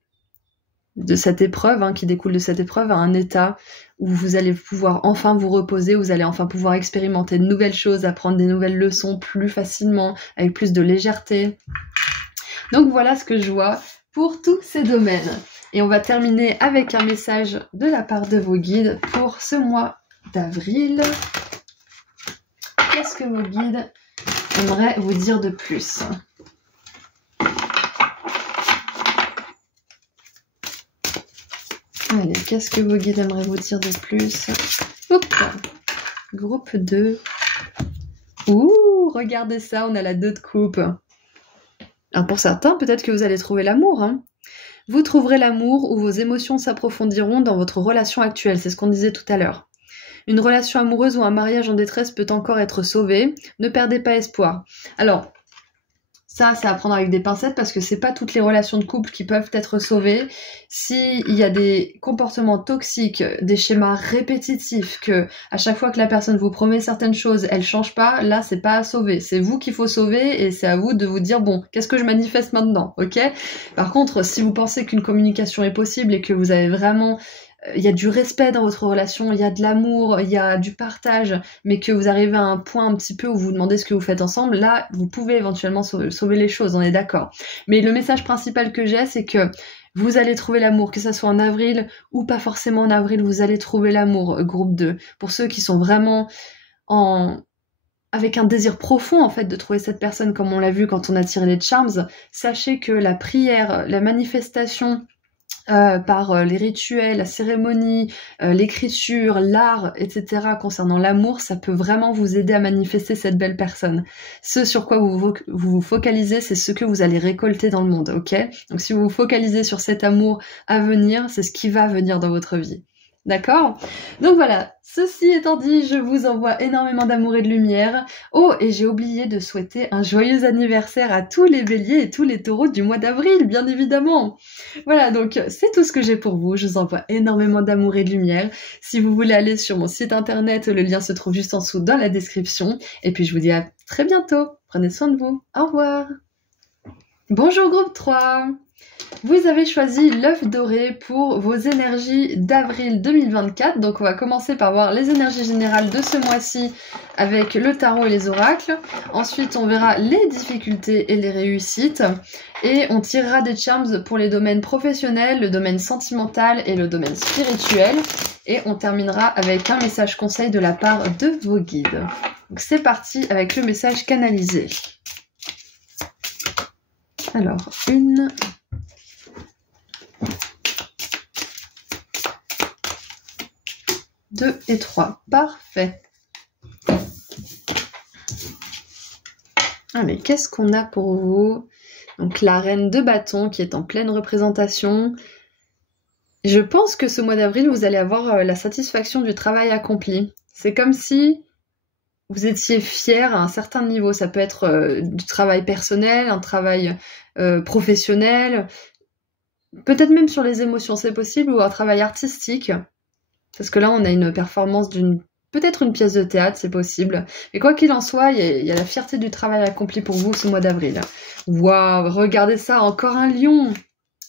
de cette épreuve, hein, qui découle de cette épreuve, à un état où vous allez pouvoir enfin vous reposer, vous allez enfin pouvoir expérimenter de nouvelles choses, apprendre des nouvelles leçons plus facilement, avec plus de légèreté. Donc voilà ce que je vois pour tous ces domaines. Et on va terminer avec un message de la part de vos guides pour ce mois d'avril. Qu'est-ce que vos guides aimeraient vous dire de plus ? Allez, qu'est-ce que vos guides aimeraient vous dire de plus ? Hop, groupe 2. Ouh, regardez ça, on a la 2 de coupe. Alors pour certains, peut-être que vous allez trouver l'amour. Hein. Vous trouverez l'amour où vos émotions s'approfondiront dans votre relation actuelle, c'est ce qu'on disait tout à l'heure. Une relation amoureuse ou un mariage en détresse peut encore être sauvé, ne perdez pas espoir. Alors, Ça, c'est à prendre avec des pincettes parce que c'est pas toutes les relations de couple qui peuvent être sauvées. S'il y a des comportements toxiques, des schémas répétitifs, que à chaque fois que la personne vous promet certaines choses, elle change pas, là, c'est pas à sauver. C'est vous qu'il faut sauver et c'est à vous de vous dire, bon, qu'est-ce que je manifeste maintenant, ok? Par contre, si vous pensez qu'une communication est possible et que vous avez vraiment il y a du respect dans votre relation, il y a de l'amour, il y a du partage, mais que vous arrivez à un point un petit peu où vous vous demandez ce que vous faites ensemble, là, vous pouvez éventuellement sauver les choses, on est d'accord. Mais le message principal que j'ai, c'est que vous allez trouver l'amour, que ça soit en avril ou pas forcément en avril, vous allez trouver l'amour, groupe 2. Pour ceux qui sont vraiment avec un désir profond en fait de trouver cette personne, comme on l'a vu quand on a tiré les charms, sachez que la prière, la manifestation, par les rituels, la cérémonie, l'écriture, l'art, etc. concernant l'amour, ça peut vraiment vous aider à manifester cette belle personne. Ce sur quoi vous vous focalisez, c'est ce que vous allez récolter dans le monde, ok? Donc si vous vous focalisez sur cet amour à venir, c'est ce qui va venir dans votre vie. D'accord? Donc voilà, ceci étant dit, je vous envoie énormément d'amour et de lumière. Oh, et j'ai oublié de souhaiter un joyeux anniversaire à tous les béliers et tous les taureaux du mois d'avril, bien évidemment. Voilà, donc c'est tout ce que j'ai pour vous. Je vous envoie énormément d'amour et de lumière. Si vous voulez aller sur mon site internet, le lien se trouve juste en dessous dans la description. Et puis je vous dis à très bientôt. Prenez soin de vous. Au revoir. Bonjour groupe 3. Vous avez choisi l'œuf doré pour vos énergies d'avril 2024. Donc on va commencer par voir les énergies générales de ce mois-ci avec le tarot et les oracles. Ensuite on verra les difficultés et les réussites. Et on tirera des charms pour les domaines professionnels, le domaine sentimental et le domaine spirituel. Et on terminera avec un message conseil de la part de vos guides. Donc c'est parti avec le message canalisé. Alors, 1... 2 et 3. Parfait. Allez, qu'est-ce qu'on a pour vous? Donc la reine de bâton qui est en pleine représentation. Je pense que ce mois d'avril, vous allez avoir la satisfaction du travail accompli. C'est comme si vous étiez fier à un certain niveau. Ça peut être du travail personnel, un travail professionnel, peut-être même sur les émotions, c'est possible, ou un travail artistique. Parce que là, on a une performance peut-être une pièce de théâtre, c'est possible. Mais quoi qu'il en soit, il y a la fierté du travail accompli pour vous ce mois d'avril. Waouh, regardez ça, encore un lion.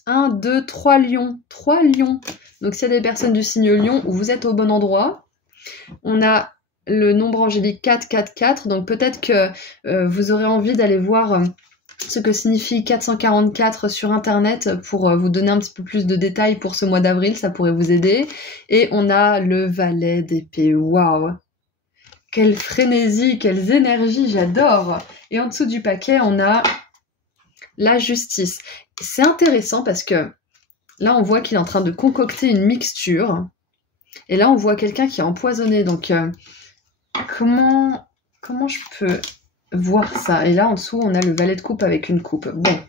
1, 2, 3 lions. 3 lions. Donc s'il y a des personnes du signe lion, vous êtes au bon endroit. On a le nombre angélique 4, 4, 4. Donc peut-être que vous aurez envie d'aller voir ce que signifie 444 sur internet pour vous donner un petit peu plus de détails pour ce mois d'avril, ça pourrait vous aider. Et on a le valet d'épée, waouh, quelle frénésie, quelles énergies, j'adore. Et en dessous du paquet, on a la justice. C'est intéressant parce que là, on voit qu'il est en train de concocter une mixture. Et là, on voit quelqu'un qui est empoisonné. Donc, comment je peux voir ça? Et là, en dessous, on a le valet de coupe avec une coupe. Bon.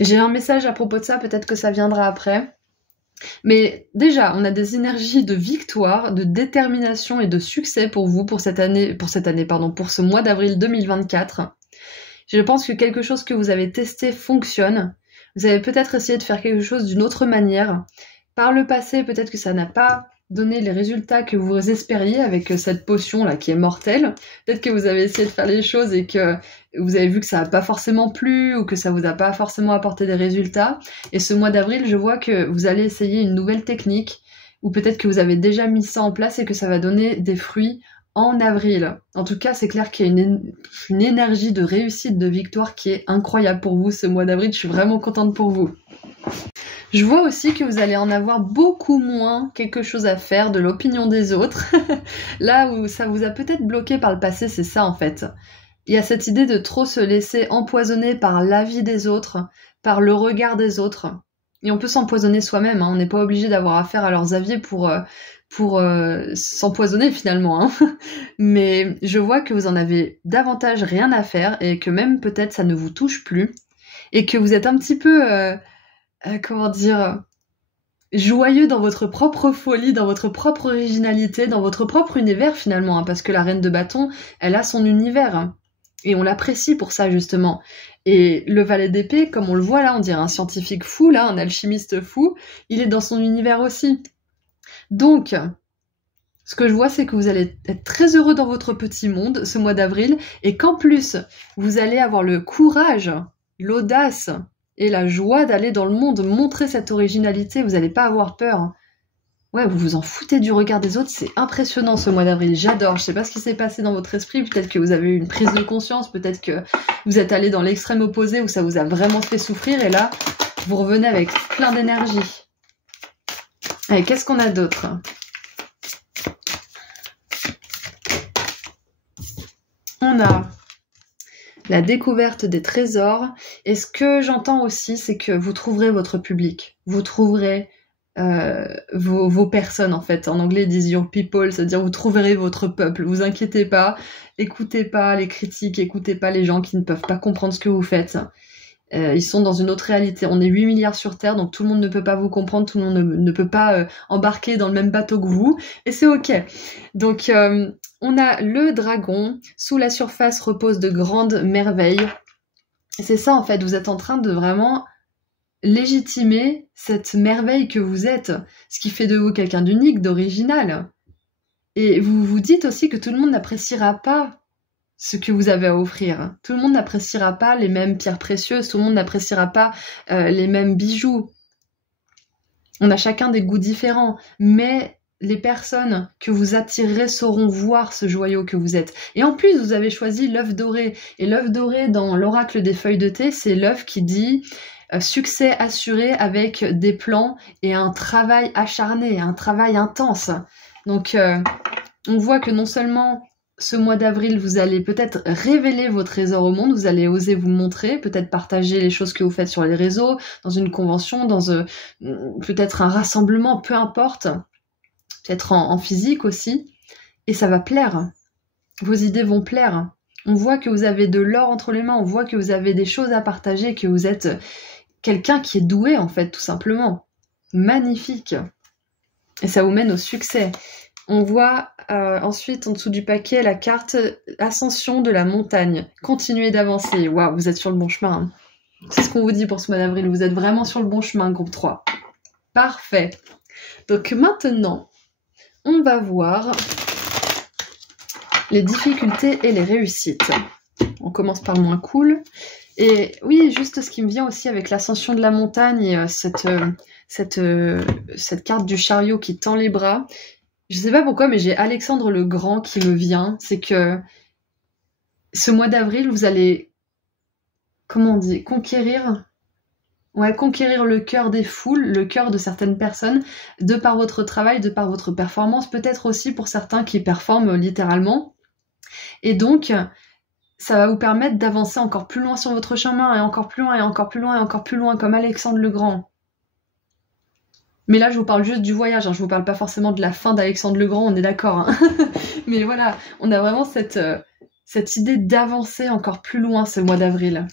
J'ai un message à propos de ça, peut-être que ça viendra après. Mais déjà, on a des énergies de victoire, de détermination et de succès pour vous, pour ce mois d'avril 2024. Je pense que quelque chose que vous avez testé fonctionne. Vous avez peut-être essayé de faire quelque chose d'une autre manière. Par le passé, peut-être que ça n'a pas donné les résultats que vous espériez avec cette potion là qui est mortelle. Peut-être que vous avez essayé de faire les choses et que vous avez vu que ça n'a pas forcément plu ou que ça vous a pas forcément apporté des résultats. Et ce mois d'avril, je vois que vous allez essayer une nouvelle technique ou peut-être que vous avez déjà mis ça en place et que ça va donner des fruits en avril. En tout cas, c'est clair qu'il y a une énergie de réussite, de victoire qui est incroyable pour vous ce mois d'avril. Je suis vraiment contente pour vous. Je vois aussi que vous allez en avoir beaucoup moins quelque chose à faire de l'opinion des autres. Là où ça vous a peut-être bloqué par le passé, c'est ça en fait. Il y a cette idée de trop se laisser empoisonner par l'avis des autres, par le regard des autres. Et on peut s'empoisonner soi-même, hein. On n'est pas obligé d'avoir affaire à leurs avis pour s'empoisonner finalement. Hein. Mais je vois que vous en avez davantage rien à faire et que même peut-être ça ne vous touche plus. Et que vous êtes un petit peu... joyeux dans votre propre folie, dans votre propre originalité, dans votre propre univers finalement, hein, parce que la reine de bâton, elle a son univers. Hein. Et on l'apprécie pour ça, justement. Et le valet d'épée, comme on le voit là, on dirait un scientifique fou, là, un alchimiste fou, il est dans son univers aussi. Donc, ce que je vois, c'est que vous allez être très heureux dans votre petit monde ce mois d'avril, et qu'en plus, vous allez avoir le courage, l'audace et la joie d'aller dans le monde, montrer cette originalité, vous n'allez pas avoir peur. Ouais, vous vous en foutez du regard des autres, c'est impressionnant ce mois d'avril, j'adore. Je sais pas ce qui s'est passé dans votre esprit, peut-être que vous avez eu une prise de conscience, peut-être que vous êtes allé dans l'extrême opposé où ça vous a vraiment fait souffrir, et là, vous revenez avec plein d'énergie. Allez, qu'est-ce qu'on a d'autre? On a la découverte des trésors, et ce que j'entends aussi, c'est que vous trouverez votre public, vous trouverez vos personnes, en fait. En anglais, ils disent your people, c'est-à-dire vous trouverez votre peuple. Vous inquiétez pas, écoutez pas les critiques, écoutez pas les gens qui ne peuvent pas comprendre ce que vous faites. Ils sont dans une autre réalité. On est 8 milliards sur Terre, donc tout le monde ne peut pas vous comprendre, tout le monde ne peut pas embarquer dans le même bateau que vous, et c'est ok. Donc, on a le dragon. Sous la surface reposent de grandes merveilles. Et c'est ça, en fait, vous êtes en train de vraiment légitimer cette merveille que vous êtes, ce qui fait de vous quelqu'un d'unique, d'original. Et vous vous dites aussi que tout le monde n'appréciera pas ce que vous avez à offrir. Tout le monde n'appréciera pas les mêmes pierres précieuses, tout le monde n'appréciera pas les mêmes bijoux. On a chacun des goûts différents, mais les personnes que vous attirerez sauront voir ce joyau que vous êtes. Et en plus, vous avez choisi l'œuf doré. Et l'œuf doré, dans l'oracle des feuilles de thé, c'est l'œuf qui dit succès assuré avec des plans et un travail acharné, un travail intense. Donc, on voit que non seulement ce mois d'avril, vous allez peut-être révéler vos trésors au monde, vous allez oser vous montrer, peut-être partager les choses que vous faites sur les réseaux, dans une convention, dans peut-être un rassemblement, peu importe, peut-être en physique aussi, et ça va plaire. Vos idées vont plaire. On voit que vous avez de l'or entre les mains, on voit que vous avez des choses à partager, que vous êtes quelqu'un qui est doué, en fait, tout simplement. Magnifique. Et ça vous mène au succès. On voit ensuite, en dessous du paquet, la carte Ascension de la montagne. Continuez d'avancer. Waouh, vous êtes sur le bon chemin. Hein. C'est ce qu'on vous dit pour ce mois d'avril. Vous êtes vraiment sur le bon chemin, groupe 3. Parfait. Donc maintenant, on va voir les difficultés et les réussites. On commence par le moins cool. Et oui, juste ce qui me vient aussi avec l'ascension de la montagne et cette carte du chariot qui tend les bras. Je sais pas pourquoi, mais j'ai Alexandre le Grand qui me vient. C'est que ce mois d'avril, vous allez, comment on dit, conquérir le cœur des foules, le cœur de certaines personnes, de par votre travail, de par votre performance, peut-être aussi pour certains qui performent littéralement. Et donc, ça va vous permettre d'avancer encore plus loin sur votre chemin, et encore plus loin, et encore plus loin, et encore plus loin, comme Alexandre le Grand. Mais là, je vous parle juste du voyage, hein. Je vous parle pas forcément de la fin d'Alexandre le Grand, on est d'accord. Hein. Mais voilà, on a vraiment cette idée d'avancer encore plus loin ce mois d'avril.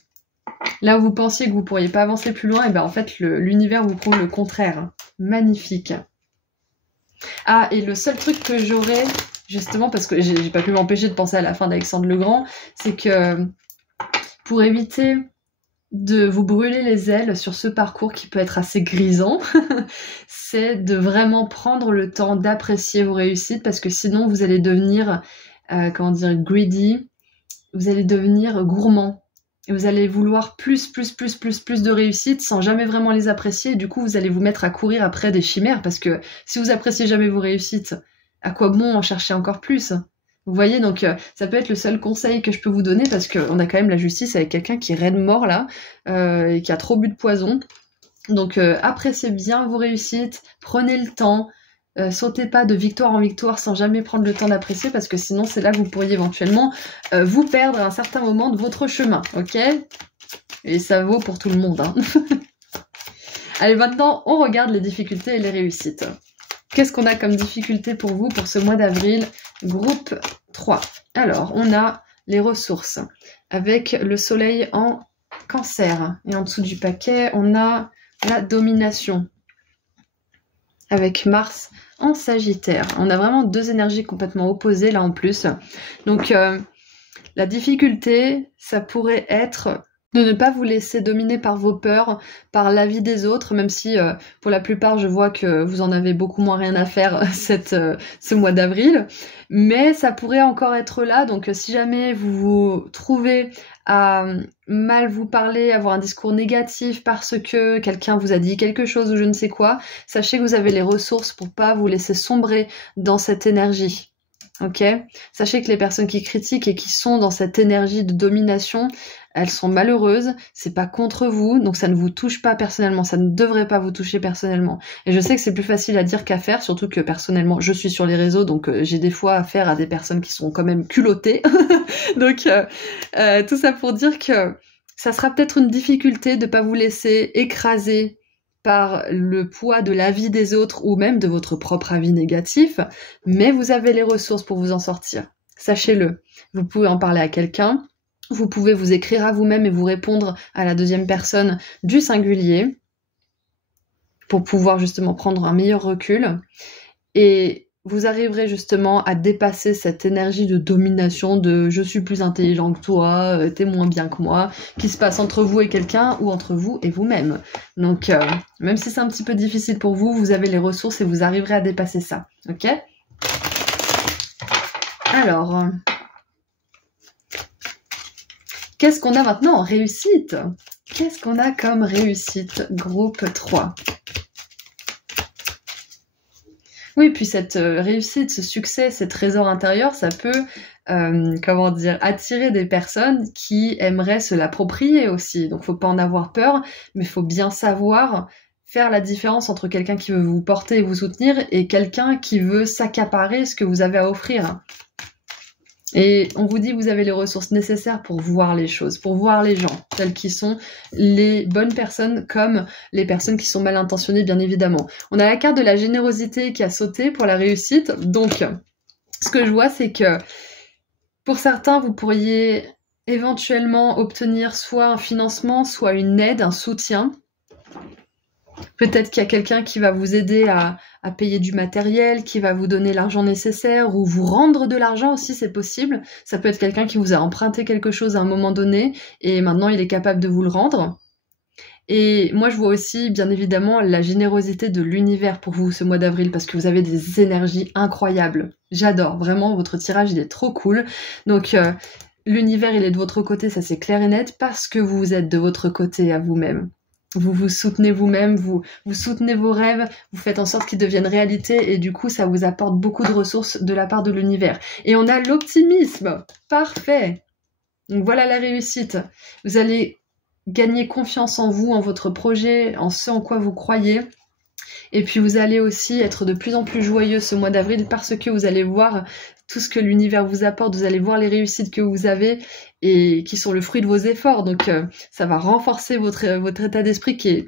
Là où vous pensiez que vous pourriez pas avancer plus loin, et ben en fait, l'univers vous prouve le contraire. Magnifique. Ah, et le seul truc que j'aurais, justement, parce que j'ai pas pu m'empêcher de penser à la fin d'Alexandre le Grand, c'est que pour éviter de vous brûler les ailes sur ce parcours qui peut être assez grisant, c'est de vraiment prendre le temps d'apprécier vos réussites, parce que sinon vous allez devenir, greedy, vous allez devenir gourmand, et vous allez vouloir plus de réussites sans jamais vraiment les apprécier, et du coup vous allez vous mettre à courir après des chimères, parce que si vous appréciez jamais vos réussites, à quoi bon en chercher encore plus ? Vous voyez, donc ça peut être le seul conseil que je peux vous donner, parce qu'on a quand même la justice avec quelqu'un qui est raide mort là, et qui a trop bu de poison. Donc appréciez bien vos réussites, prenez le temps, sautez pas de victoire en victoire sans jamais prendre le temps d'apprécier, parce que sinon c'est là que vous pourriez éventuellement vous perdre à un certain moment de votre chemin, ok ? Et ça vaut pour tout le monde. Hein. Allez, maintenant on regarde les difficultés et les réussites. Qu'est-ce qu'on a comme difficulté pour vous pour ce mois d'avril, groupe 3? Alors, on a les ressources, avec le soleil en Cancer. Et en dessous du paquet, on a la domination, avec Mars en Sagittaire. On a vraiment deux énergies complètement opposées là en plus. Donc, La difficulté, ça pourrait être de ne pas vous laisser dominer par vos peurs, par l'avis des autres, même si pour la plupart je vois que vous en avez beaucoup moins rien à faire ce mois d'avril, mais ça pourrait encore être là, donc si jamais vous vous trouvez à mal vous parler, avoir un discours négatif parce que quelqu'un vous a dit quelque chose ou je ne sais quoi, sachez que vous avez les ressources pour pas vous laisser sombrer dans cette énergie. Ok? Sachez que les personnes qui critiquent et qui sont dans cette énergie de domination, elles sont malheureuses, c'est pas contre vous, donc ça ne vous touche pas personnellement, ça ne devrait pas vous toucher personnellement. Et je sais que c'est plus facile à dire qu'à faire, surtout que personnellement, je suis sur les réseaux, donc j'ai des fois affaire à des personnes qui sont quand même culottées. Donc tout ça pour dire que ça sera peut-être une difficulté de pas vous laisser écraser par le poids de l'avis des autres ou même de votre propre avis négatif, mais vous avez les ressources pour vous en sortir. Sachez-le. Vous pouvez en parler à quelqu'un, vous pouvez vous écrire à vous-même et vous répondre à la deuxième personne du singulier pour pouvoir justement prendre un meilleur recul. Et vous arriverez justement à dépasser cette énergie de domination de « je suis plus intelligent que toi, t'es moins bien que moi » qui se passe entre vous et quelqu'un ou entre vous et vous-même. Donc, même si c'est un petit peu difficile pour vous, vous avez les ressources et vous arriverez à dépasser ça. Ok ? Alors, qu'est-ce qu'on a maintenant en réussite? Qu'est-ce qu'on a comme réussite? Groupe 3. Oui, puis cette réussite, ce succès, ces trésors intérieurs, ça peut, attirer des personnes qui aimeraient se l'approprier aussi. Donc, faut pas en avoir peur, mais faut bien savoir faire la différence entre quelqu'un qui veut vous porter et vous soutenir et quelqu'un qui veut s'accaparer ce que vous avez à offrir. Et on vous dit que vous avez les ressources nécessaires pour voir les choses, pour voir les gens tels qu'ils sont, les bonnes personnes comme les personnes qui sont mal intentionnées, bien évidemment. On a la carte de la générosité qui a sauté pour la réussite. Donc, ce que je vois, c'est que pour certains, vous pourriez éventuellement obtenir soit un financement, soit une aide, un soutien. Peut-être qu'il y a quelqu'un qui va vous aider à payer du matériel, qui va vous donner l'argent nécessaire ou vous rendre de l'argent aussi, c'est possible. Ça peut être quelqu'un qui vous a emprunté quelque chose à un moment donné et maintenant il est capable de vous le rendre. Et moi je vois aussi bien évidemment la générosité de l'univers pour vous ce mois d'avril parce que vous avez des énergies incroyables. J'adore, vraiment votre tirage il est trop cool. Donc l'univers il est de votre côté, ça c'est clair et net parce que vous êtes de votre côté à vous-même. Vous vous soutenez vous-même, vous soutenez vos rêves, vous faites en sorte qu'ils deviennent réalité et du coup ça vous apporte beaucoup de ressources de la part de l'univers. Et on a l'optimisme, parfait. Donc voilà la réussite. Vous allez gagner confiance en vous, en votre projet, en ce en quoi vous croyez. Et puis vous allez aussi être de plus en plus joyeux ce mois d'avril parce que vous allez voir tout ce que l'univers vous apporte, vous allez voir les réussites que vous avez et qui sont le fruit de vos efforts. Donc ça va renforcer votre état d'esprit qui est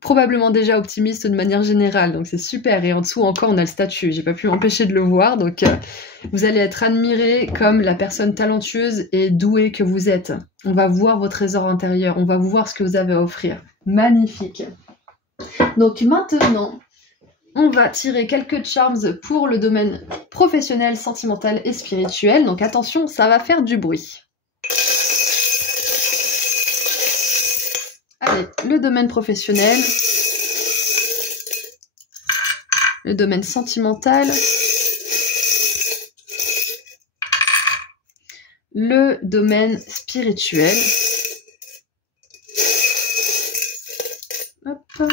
probablement déjà optimiste de manière générale. Donc c'est super. Et en dessous encore on a le statut. J'ai pas pu m'empêcher de le voir. Donc vous allez être admiré comme la personne talentueuse et douée que vous êtes. On va voir vos trésors intérieurs. On va voir ce que vous avez à offrir. Magnifique. Donc maintenant, on va tirer quelques charms pour le domaine professionnel, sentimental et spirituel. Donc attention, ça va faire du bruit. Allez, le domaine professionnel, le domaine sentimental, le domaine spirituel. Hop.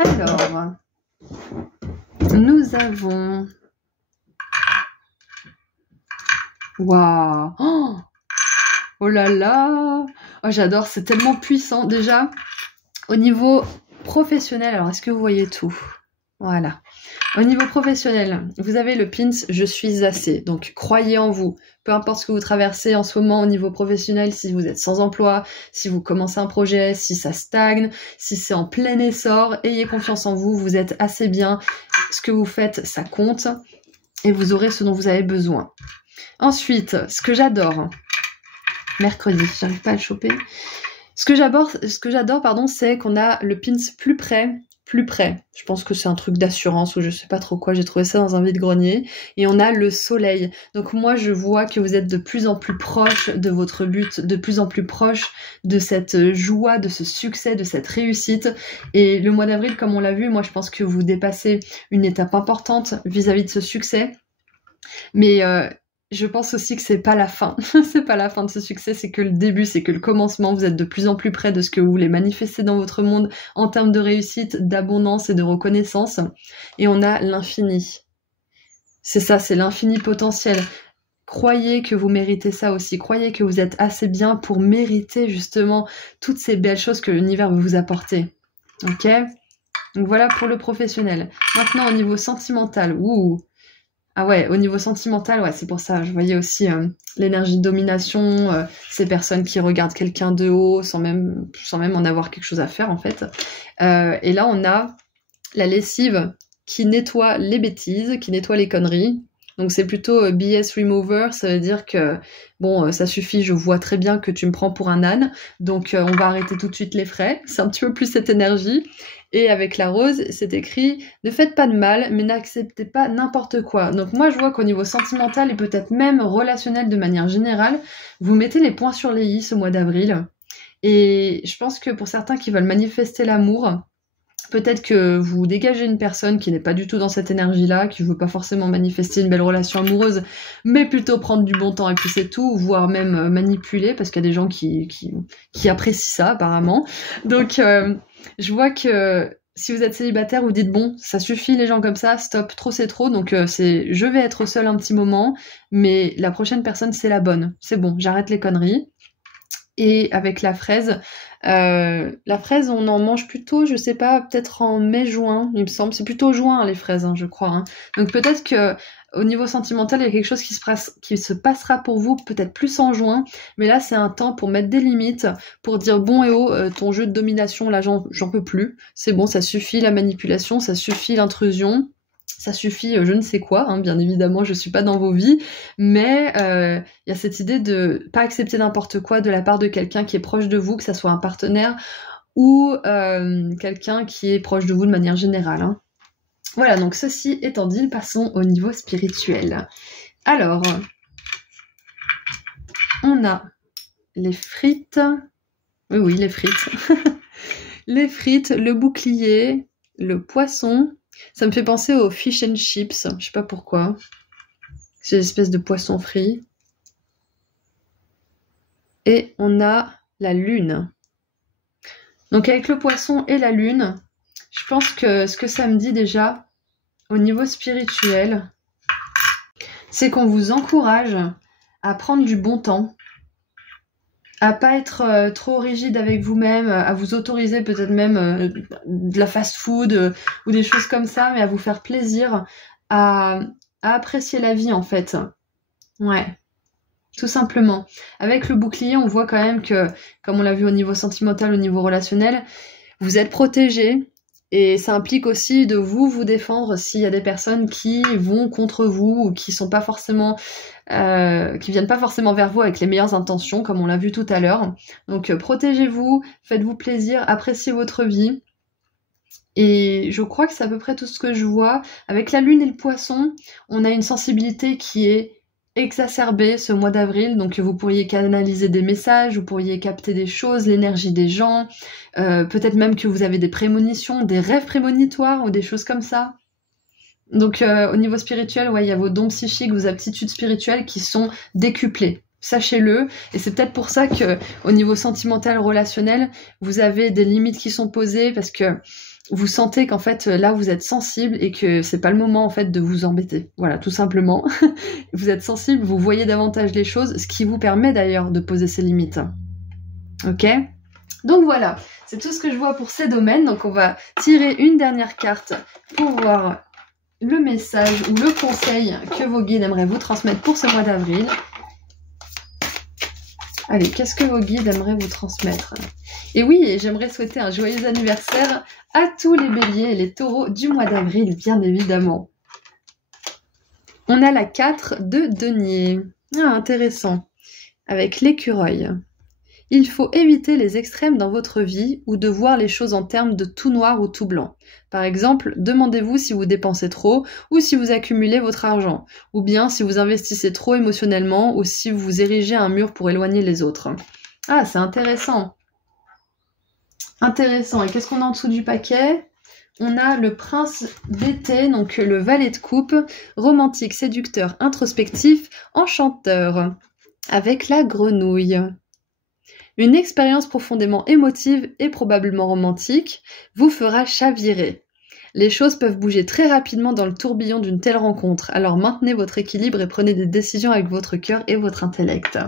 Alors, nous avons... Waouh! Oh là là! Oh, j'adore, c'est tellement puissant. Déjà, au niveau professionnel, alors est-ce que vous voyez tout? Voilà. Au niveau professionnel, vous avez le pins « Je suis assez ». Donc, croyez en vous. Peu importe ce que vous traversez en ce moment au niveau professionnel, si vous êtes sans emploi, si vous commencez un projet, si ça stagne, si c'est en plein essor, ayez confiance en vous, vous êtes assez bien. Ce que vous faites, ça compte. Et vous aurez ce dont vous avez besoin. Ensuite, ce que j'adore... Mercredi, j'arrive pas à le choper. Ce que j'adore, c'est qu'on a le pins plus près plus près. Je pense que c'est un truc d'assurance ou je sais pas trop quoi. J'ai trouvé ça dans un vide-grenier. Et on a le soleil. Donc moi, je vois que vous êtes de plus en plus proche de votre but, de plus en plus proche de cette joie, de ce succès, de cette réussite. Et le mois d'avril, comme on l'a vu, moi, je pense que vous dépassez une étape importante vis-à-vis de ce succès. Mais je pense aussi que c'est pas la fin. C'est pas la fin de ce succès, c'est que le début, c'est que le commencement. Vous êtes de plus en plus près de ce que vous voulez manifester dans votre monde en termes de réussite, d'abondance et de reconnaissance. Et on a l'infini. C'est ça, c'est l'infini potentiel. Croyez que vous méritez ça aussi. Croyez que vous êtes assez bien pour mériter justement toutes ces belles choses que l'univers veut vous apporter. Ok ? Donc voilà pour le professionnel. Maintenant, au niveau sentimental, ah ouais, au niveau sentimental, ouais, c'est pour ça. Je voyais aussi l'énergie de domination, ces personnes qui regardent quelqu'un de haut sans même en avoir quelque chose à faire, en fait. Et là, on a la lessive qui nettoie les bêtises, qui nettoie les conneries. Donc c'est plutôt BS remover, ça veut dire que, bon, ça suffit, je vois très bien que tu me prends pour un âne, donc on va arrêter tout de suite les frais. C'est un petit peu plus cette énergie. Et avec la rose, c'est écrit « Ne faites pas de mal, mais n'acceptez pas n'importe quoi ». Donc moi, je vois qu'au niveau sentimental et peut-être même relationnel de manière générale, vous mettez les points sur les i ce mois d'avril. Et je pense que pour certains qui veulent manifester l'amour, peut-être que vous dégagez une personne qui n'est pas du tout dans cette énergie-là, qui ne veut pas forcément manifester une belle relation amoureuse, mais plutôt prendre du bon temps et puis c'est tout, voire même manipuler, parce qu'il y a des gens qui apprécient ça apparemment. Donc je vois que si vous êtes célibataire, vous dites bon, ça suffit les gens comme ça, stop, trop c'est trop, donc c'est je vais être seule un petit moment, mais la prochaine personne c'est la bonne, c'est bon, j'arrête les conneries. Et avec la fraise, on en mange plutôt, je sais pas, peut-être en mai-juin, il me semble. C'est plutôt juin, les fraises, hein, je crois. Hein. Donc peut-être que au niveau sentimental, il y a quelque chose qui se passera pour vous, peut-être plus en juin. Mais là, c'est un temps pour mettre des limites, pour dire bon et oh, ton jeu de domination, là, j'en peux plus. C'est bon, ça suffit la manipulation, ça suffit l'intrusion. Ça suffit, je ne sais quoi, hein, bien évidemment, je suis pas dans vos vies, mais y a cette idée de pas accepter n'importe quoi de la part de quelqu'un qui est proche de vous, que ça soit un partenaire ou quelqu'un qui est proche de vous de manière générale. Hein. Voilà, donc ceci étant dit, passons au niveau spirituel. Alors, on a les frites, oui, les frites, les frites, le bouclier, le poisson. Ça me fait penser aux fish and chips, je sais pas pourquoi. C'est une espèce de poisson frit. Et on a la lune. Donc avec le poisson et la lune, je pense que ce que ça me dit déjà, au niveau spirituel, c'est qu'on vous encourage à prendre du bon temps, à pas être trop rigide avec vous-même, à vous autoriser peut-être même de la fast-food ou des choses comme ça, mais à vous faire plaisir, à apprécier la vie en fait. Ouais, tout simplement. Avec le bouclier, on voit quand même que, comme on l'a vu au niveau sentimental, au niveau relationnel, vous êtes protégé. Et ça implique aussi de vous défendre s'il y a des personnes qui vont contre vous ou qui sont pas forcément, qui viennent pas forcément vers vous avec les meilleures intentions, comme on l'a vu tout à l'heure. Donc protégez-vous, faites-vous plaisir, appréciez votre vie. Et je crois que c'est à peu près tout ce que je vois. Avec la lune et le poisson, on a une sensibilité qui est exacerbée ce mois d'avril, donc vous pourriez canaliser des messages, vous pourriez capter des choses, l'énergie des gens, peut-être même que vous avez des prémonitions, des rêves prémonitoires ou des choses comme ça. Donc au niveau spirituel, ouais, il y a vos dons psychiques, vos aptitudes spirituelles qui sont décuplées. Sachez-le, et c'est peut-être pour ça que au niveau sentimental, relationnel, vous avez des limites qui sont posées parce que vous sentez qu'en fait là vous êtes sensible et que c'est pas le moment en fait de vous embêter. Voilà, tout simplement. Vous êtes sensible, vous voyez davantage les choses, ce qui vous permet d'ailleurs de poser ces limites. Ok ? Donc voilà, c'est tout ce que je vois pour ces domaines. Donc on va tirer une dernière carte pour voir le message ou le conseil que vos guides aimeraient vous transmettre pour ce mois d'avril. Allez, qu'est-ce que vos guides aimeraient vous transmettre ? Et oui, j'aimerais souhaiter un joyeux anniversaire à tous les béliers et les taureaux du mois d'avril, bien évidemment. On a la 4 de denier. Ah, intéressant. Avec l'écureuil. Il faut éviter les extrêmes dans votre vie ou de voir les choses en termes de tout noir ou tout blanc. Par exemple, demandez-vous si vous dépensez trop ou si vous accumulez votre argent, ou bien si vous investissez trop émotionnellement ou si vous érigez un mur pour éloigner les autres. Ah, c'est intéressant. Intéressant. Et qu'est-ce qu'on a en dessous du paquet ? On a le prince d'été, donc le valet de coupe, romantique, séducteur, introspectif, enchanteur, avec la grenouille. Une expérience profondément émotive et probablement romantique vous fera chavirer. Les choses peuvent bouger très rapidement dans le tourbillon d'une telle rencontre, alors maintenez votre équilibre et prenez des décisions avec votre cœur et votre intellect.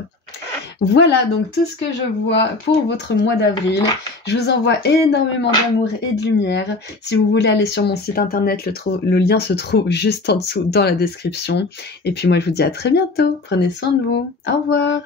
Voilà donc tout ce que je vois pour votre mois d'avril. Je vous envoie énormément d'amour et de lumière. Si vous voulez aller sur mon site internet, le lien se trouve juste en dessous dans la description. Et puis moi je vous dis à très bientôt. Prenez soin de vous. Au revoir.